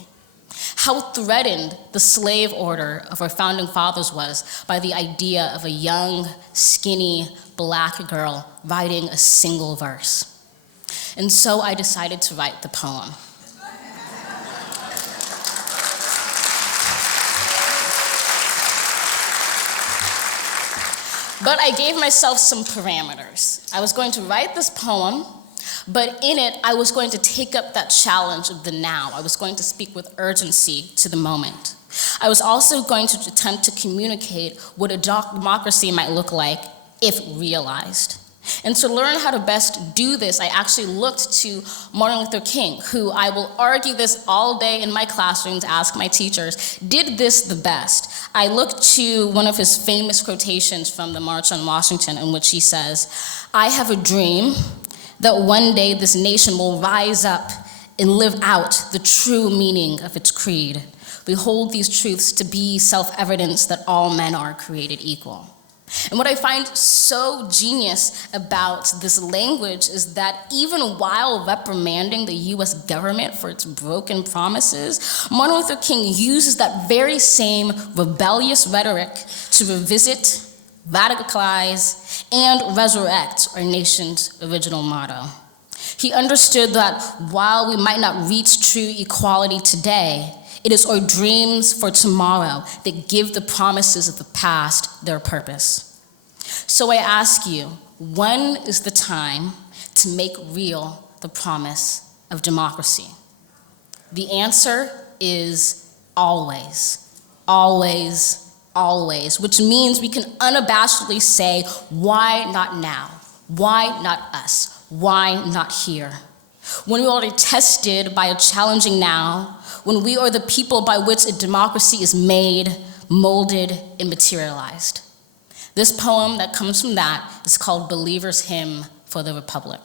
How threatened the slave order of our founding fathers was by the idea of a young, skinny, Black girl writing a single verse. And so I decided to write the poem. But I gave myself some parameters. I was going to write this poem, but in it, I was going to take up that challenge of the now. I was going to speak with urgency to the moment. I was also going to attempt to communicate what a democracy might look like if realized. And to learn how to best do this, I actually looked to Martin Luther King, who, I will argue this all day in my classrooms, ask my teachers, did this the best. I looked to one of his famous quotations from the March on Washington, in which he says, "I have a dream that one day this nation will rise up and live out the true meaning of its creed. We hold these truths to be self-evidence that all men are created equal." And what I find so genius about this language is that even while reprimanding the US government for its broken promises, Martin Luther King uses that very same rebellious rhetoric to revisit, radicalize, and resurrect our nation's original motto. He understood that while we might not reach true equality today, it is our dreams for tomorrow that give the promises of the past their purpose. So I ask you, when is the time to make real the promise of democracy? The answer is always, always, always, which means we can unabashedly say, why not now? Why not us? Why not here? When we are already tested by a challenging now, when we are the people by which a democracy is made, molded, and materialized. This poem that comes from that is called Believer's Hymn for the Republic.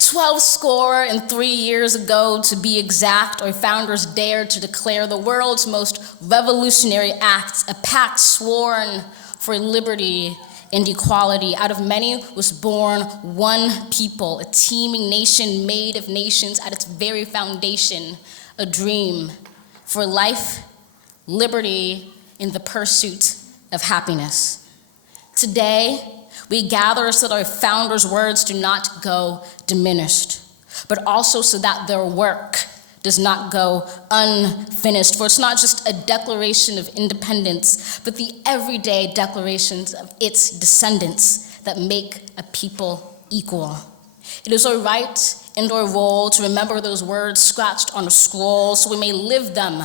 12 years ago, to be exact, our founders dared to declare the world's most revolutionary act, a pact sworn for liberty and equality. Out of many was born one people, a teeming nation made of nations at its very foundation, a dream for life, liberty, and the pursuit of happiness. Today, we gather so that our founders' words do not go diminished, but also so that their work does not go unfinished. For it's not just a declaration of independence, but the everyday declarations of its descendants that make a people equal. It is our right and our role to remember those words scratched on a scroll so we may live them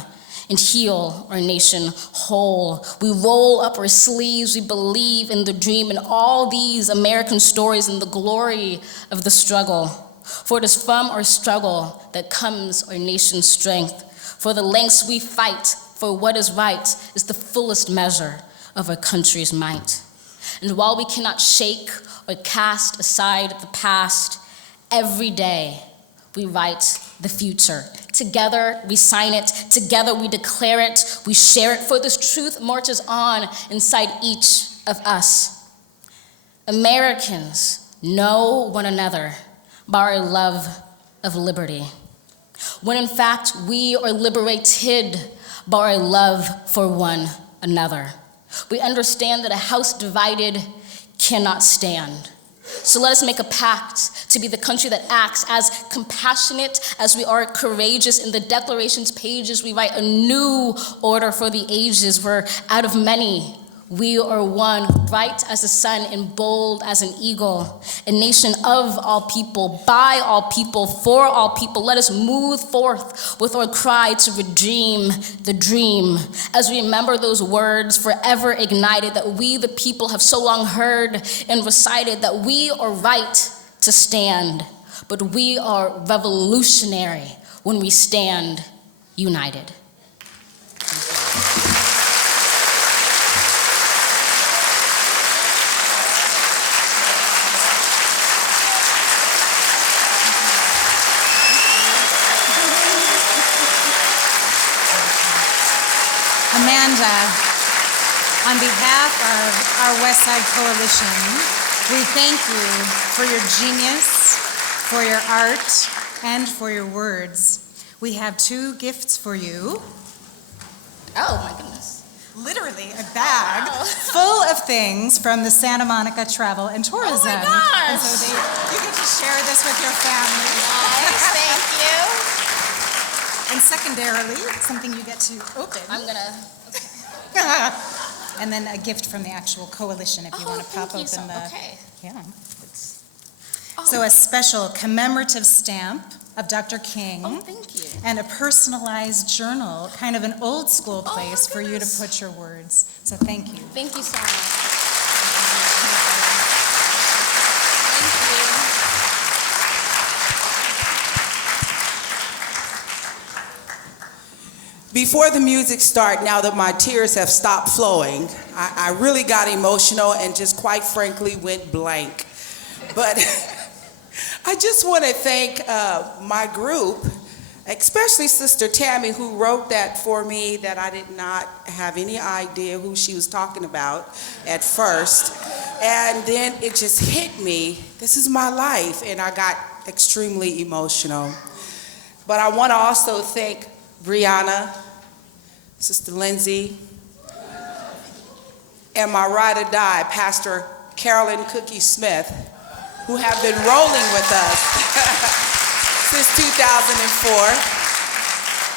and heal our nation whole. We roll up our sleeves, we believe in the dream and all these American stories and the glory of the struggle. For it is from our struggle that comes our nation's strength. For the lengths we fight for what is right is the fullest measure of our country's might. And while we cannot shake or cast aside the past, every day we write the future. Together we sign it, together we declare it, we share it, for this truth marches on inside each of us. Americans know one another by our love of liberty, when in fact we are liberated by our love for one another. We understand that a house divided cannot stand. So let us make a pact to be the country that acts as compassionate as we are courageous. In the Declaration's pages, we write a new order for the ages, where out of many, we are one, bright as the sun and bold as an eagle, a nation of all people, by all people, for all people. Let us move forth with our cry to redeem the dream, as we remember those words forever ignited that we, the people, have so long heard and recited, that we are right to stand, but we are revolutionary when we stand united. Amanda, on behalf of our West Side Coalition, we thank you for your genius, for your art, and for your words. We have 2 gifts for you. Oh my goodness. Literally a bag full of things from the Santa Monica Travel and Tourism. Oh my gosh. And so you get to share this with your family. Nice, thank you. And secondarily, something you get to open. I'm gonna, and then a gift from the actual coalition if you want to pop thank you open the. Okay. Yeah. So a special commemorative stamp of Dr. King. Oh, thank you. And a personalized journal, kind of an old school Oh, my place for you to goodness. put your words. So thank you. Thank you so much. Thank you. Before the music started, now that my tears have stopped flowing, I really got emotional and just quite frankly went blank. But I just want to thank my group, especially Sister Tammy, who wrote that for me, that I did not have any idea who she was talking about at first. And then it just hit me, this is my life, and I got extremely emotional. But I want to also thank Brianna, Sister Lindsay, and my ride or die, Pastor Carolyn Cookie Smith, who have been rolling with us since 2004.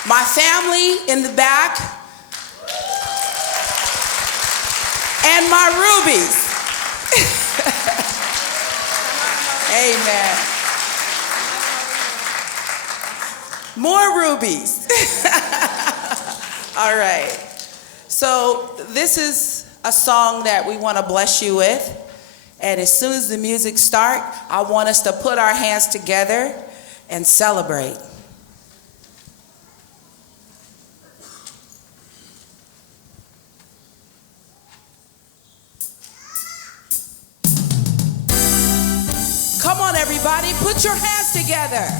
My family in the back, and my rubies. Amen. More rubies. All right. So this is a song that we want to bless you with. And as soon as the music starts, I want us to put our hands together and celebrate. Come on, everybody, put your hands together.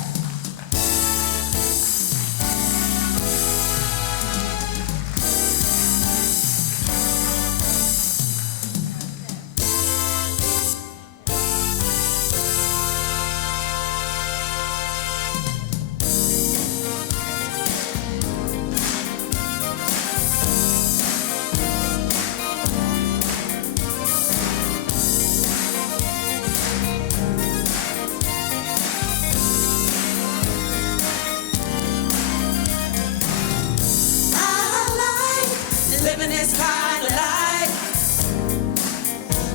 Living this kind of life,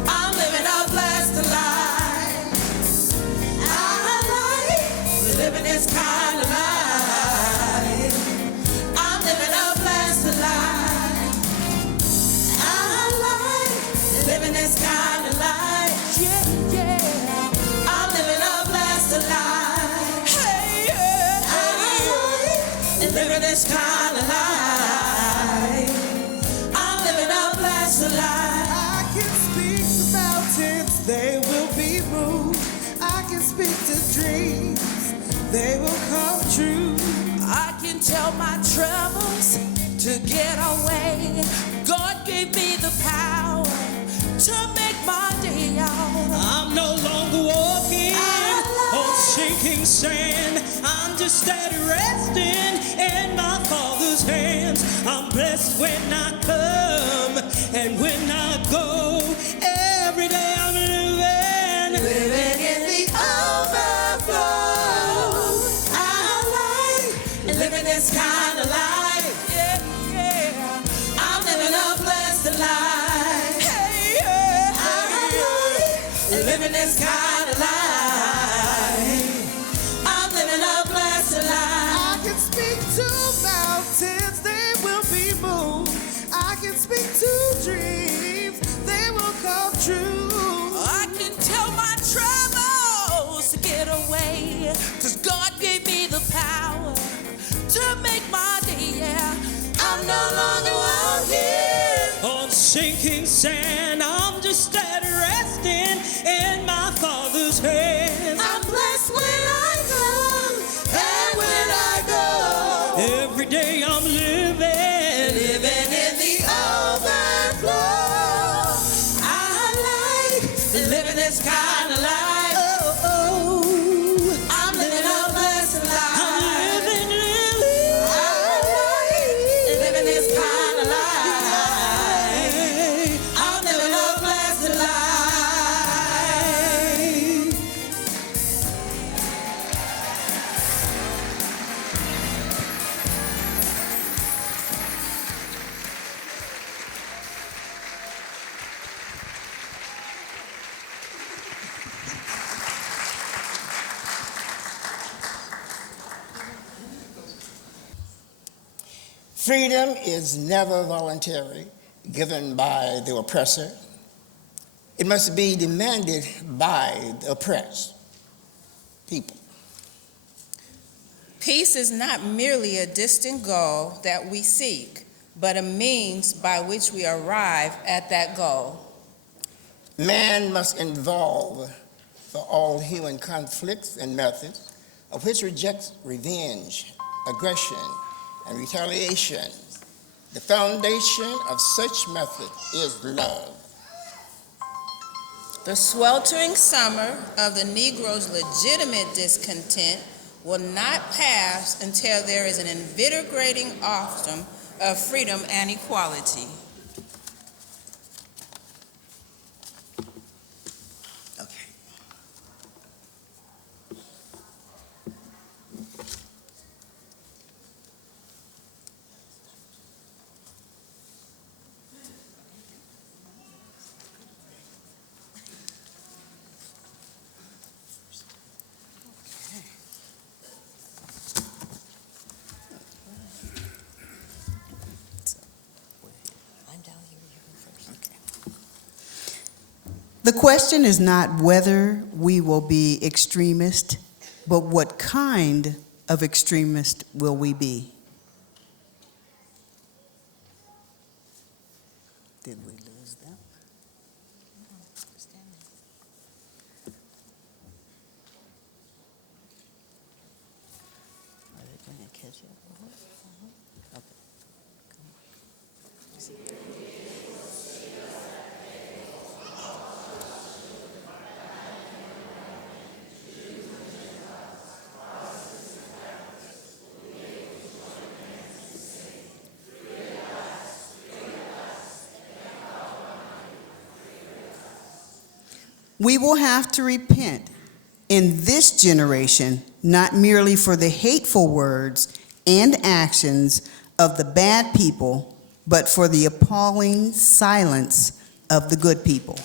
I'm living a blessed life. I like living this kind of life, I'm living a blessed life. I like living this kind of life, yeah, yeah. I'm living a blessed life. Hey, yeah. I like living this kind of life. I can speak to mountains, they will be moved. I can speak to dreams, they will come true. I can tell my troubles to get away. God gave me the power to make my day out. I'm no longer walking on sinking sand. I'm just steady resting in my Father's hands. I'm blessed when I come and when I go. Every day I'm living in the overflow. I like living this kind of life. Yeah, yeah. I'm living a blessed life. Hey, yeah. I like living this kind of life. I'm living a blessed life. I can speak to mountains, they will be moved. I can speak to dreams, they will come true. I can tell my troubles to get away, 'cause God gave me the power to make my day, yeah. I'm no longer walking on sinking sand. I'm just steady resting in my Father's hands. I'm blessed when I come and when I go. Every day I'm living in the overflow. I like living this kind of life. I'm living a blessed life. I'm living. I like living this kind of life. I'm living Freedom is never voluntary, given by the oppressor. It must be demanded by the oppressed people. Peace is not merely a distant goal that we seek, but a means by which we arrive at that goal. Man must involve for all human conflicts and methods of which rejects revenge, aggression, and retaliation. The foundation of such method is love. The sweltering summer of the Negro's legitimate discontent will not pass until there is an invigorating autumn of freedom and equality. Okay. The question is not whether we will be extremist, but what kind of extremist will we be? Did we lose them? Are they going to catch up? Okay. We will have to repent in this generation, not merely for the hateful words and actions of the bad people, but for the appalling silence of the good people.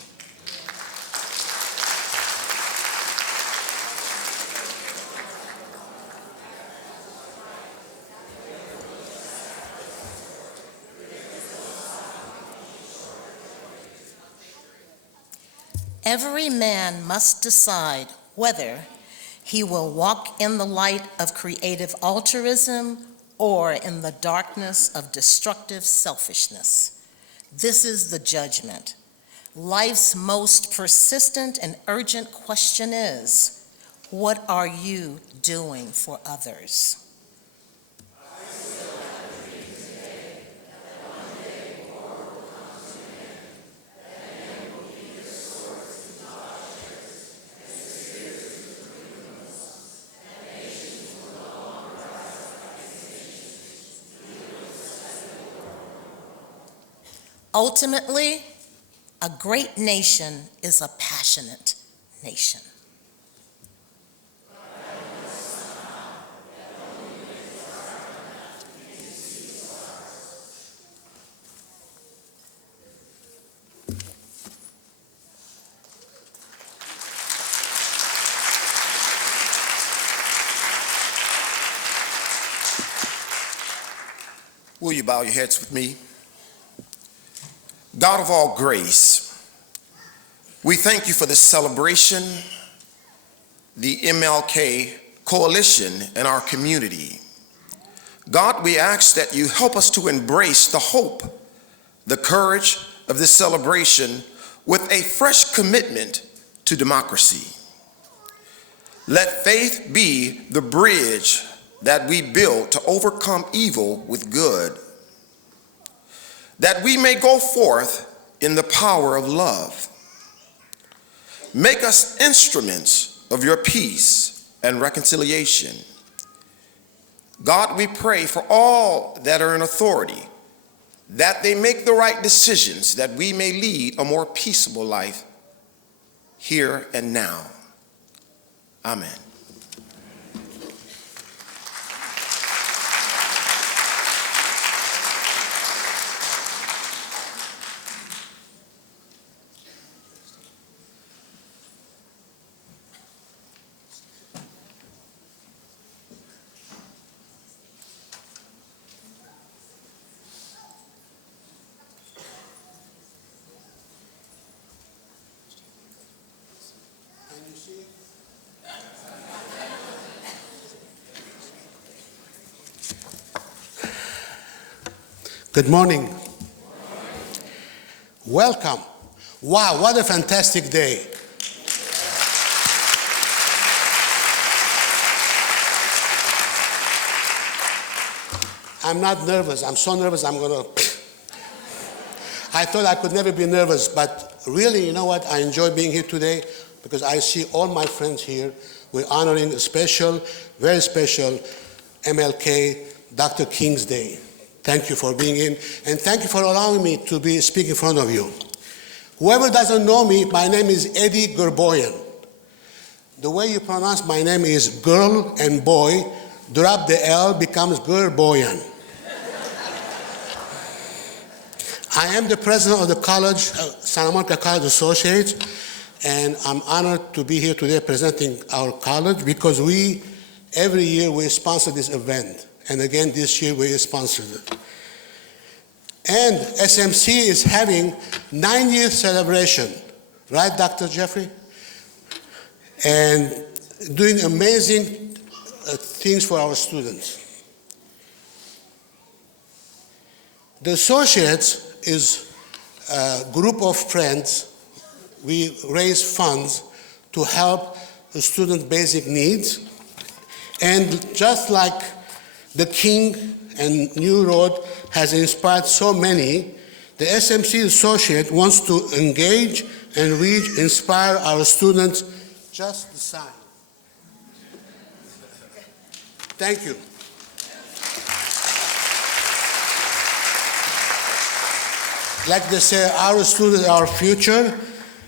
Every man must decide whether he will walk in the light of creative altruism or in the darkness of destructive selfishness. This is the judgment. Life's most persistent and urgent question is, what are you doing for others? Ultimately, a great nation is a passionate nation. Will you bow your heads with me? God of all grace, we thank you for this celebration, the MLK coalition in our community. God, we ask that you help us to embrace the hope, the courage of this celebration with a fresh commitment to democracy. Let faith be the bridge that we build to overcome evil with good, that we may go forth in the power of love. Make us instruments of your peace and reconciliation. God, we pray for all that are in authority, that they make the right decisions, that we may lead a more peaceable life here and now. Amen. Good morning. Welcome. Wow, what a fantastic day. I'm not nervous. I'm so nervous I'm going to... I thought I could never be nervous, but really, you know what? I enjoy being here today because I see all my friends here. We're honoring a special, very special MLK Dr. King's Day. Thank you for being in, and thank you for allowing me to speak in front of you. Whoever doesn't know me, my name is Eddie Gerboyan. The way you pronounce my name is girl and boy. Drop the L, becomes Gerboyan. I am the president of the college, Santa Monica College Associates, and I'm honored to be here today presenting our college because every year we sponsor this event. And again, this year we sponsored it. And SMC is having 9-year celebration, right, Dr. Jeffrey? And doing amazing things for our students. The Associates is a group of friends. We raise funds to help the students' basic needs. And just like the King and New Road has inspired so many, the SMC Associate wants to engage and inspire our students just the same. Thank you. Like they say, our students are our future,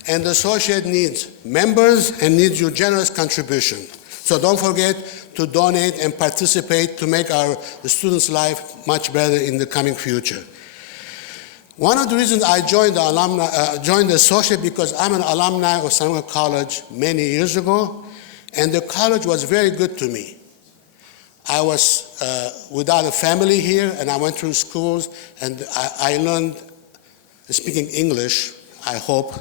and the associate needs members and needs your generous contribution. So don't forget to donate and participate to make our students' life much better in the coming future. One of the reasons I joined the associate because I'm an alumni of Santa Monica College many years ago, and the college was very good to me. I was without a family here, and I went through schools, and I learned speaking English, I hope,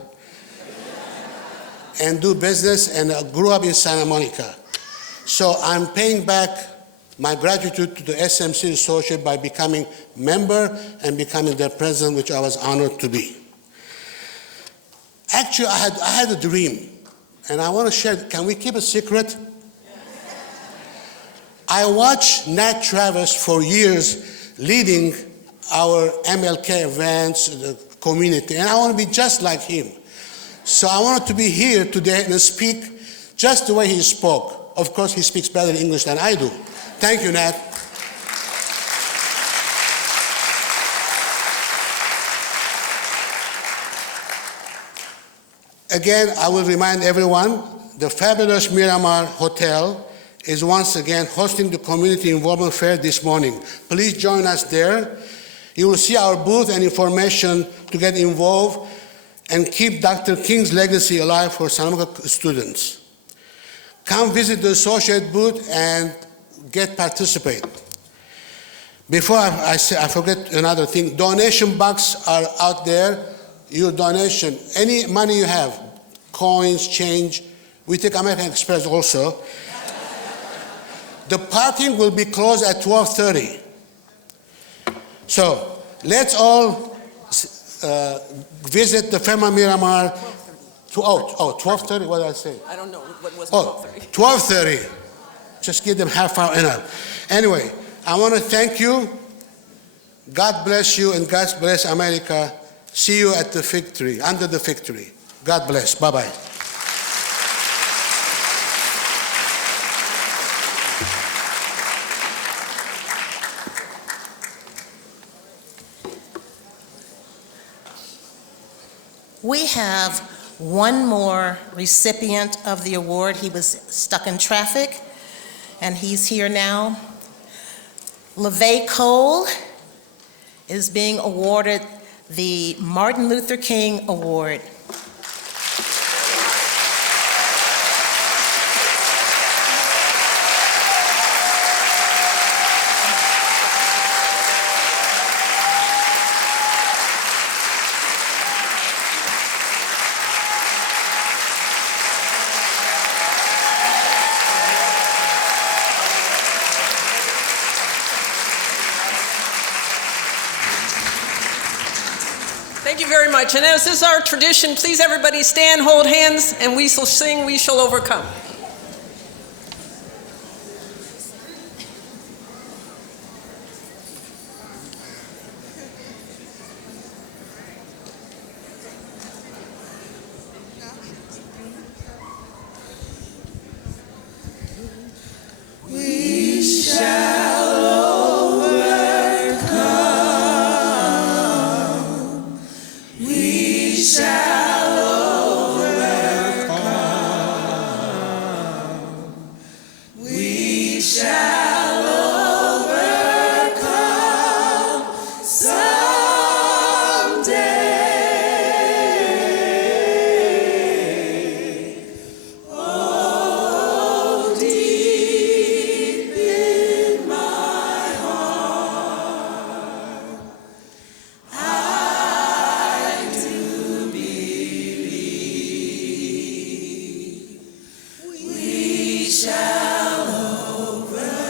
and do business, and I grew up in Santa Monica. So I'm paying back my gratitude to the SMC Associate by becoming member and becoming their president, which I was honored to be. Actually, I had a dream, and I want to share. Can we keep a secret? I watched Nat Travis for years leading our MLK events, the community, and I want to be just like him. So I wanted to be here today and speak just the way he spoke. Of course, he speaks better English than I do. Thank you, Nat. Again, I will remind everyone, the fabulous Miramar Hotel is once again hosting the Community Involvement Fair this morning. Please join us there. You will see our booth and information to get involved and keep Dr. King's legacy alive for Santa Monica students. Come visit the associate booth and participate. Before I forget another thing, donation boxes are out there. Your donation, any money you have, coins, change, we take American Express also. The parking will be closed at 12:30. So let's all visit the Fairmont Miramar. 12:30, what did I say? I don't know. What was 12:30? 12:30. Just give them half hour enough. Anyway, I want to thank you. God bless you and God bless America. See you at the fig tree, under the fig tree. God bless. Bye-bye. We have one more recipient of the award. He was stuck in traffic, and he's here now. LaVey Cole is being awarded the Martin Luther King Award. Thank you very much. And as is our tradition, please everybody stand, hold hands, and we shall sing, We Shall Overcome. We shall overcome. We shall overcome. We shall overcome someday. Oh, deep in my heart, I do believe we shall overcome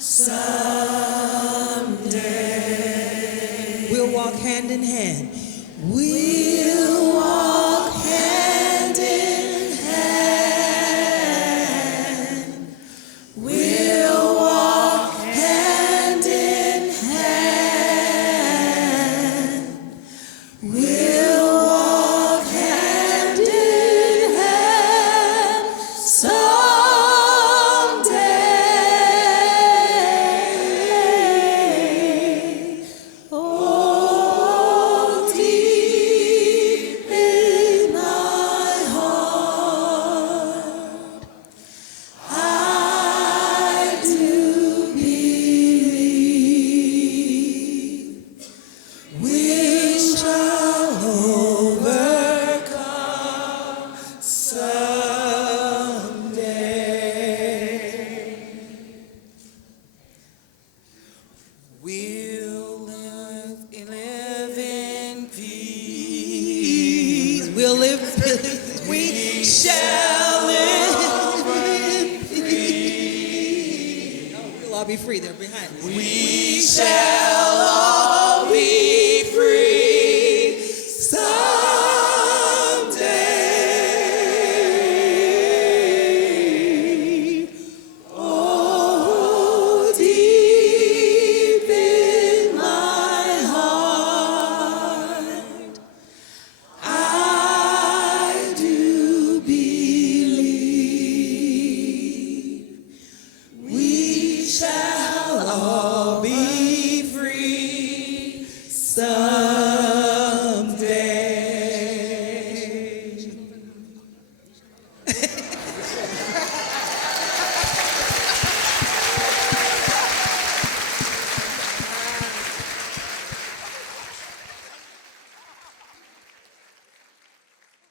someday. We'll walk hand in hand. We'll walk hand in hand. We'll walk hand in hand. We'll walk hand in hand someday. Oh, deep in my heart, I do believe we shall overcome someday. We'll live in peace. We'll live. We shall live in peace. We'll all be free. They're behind us. We shall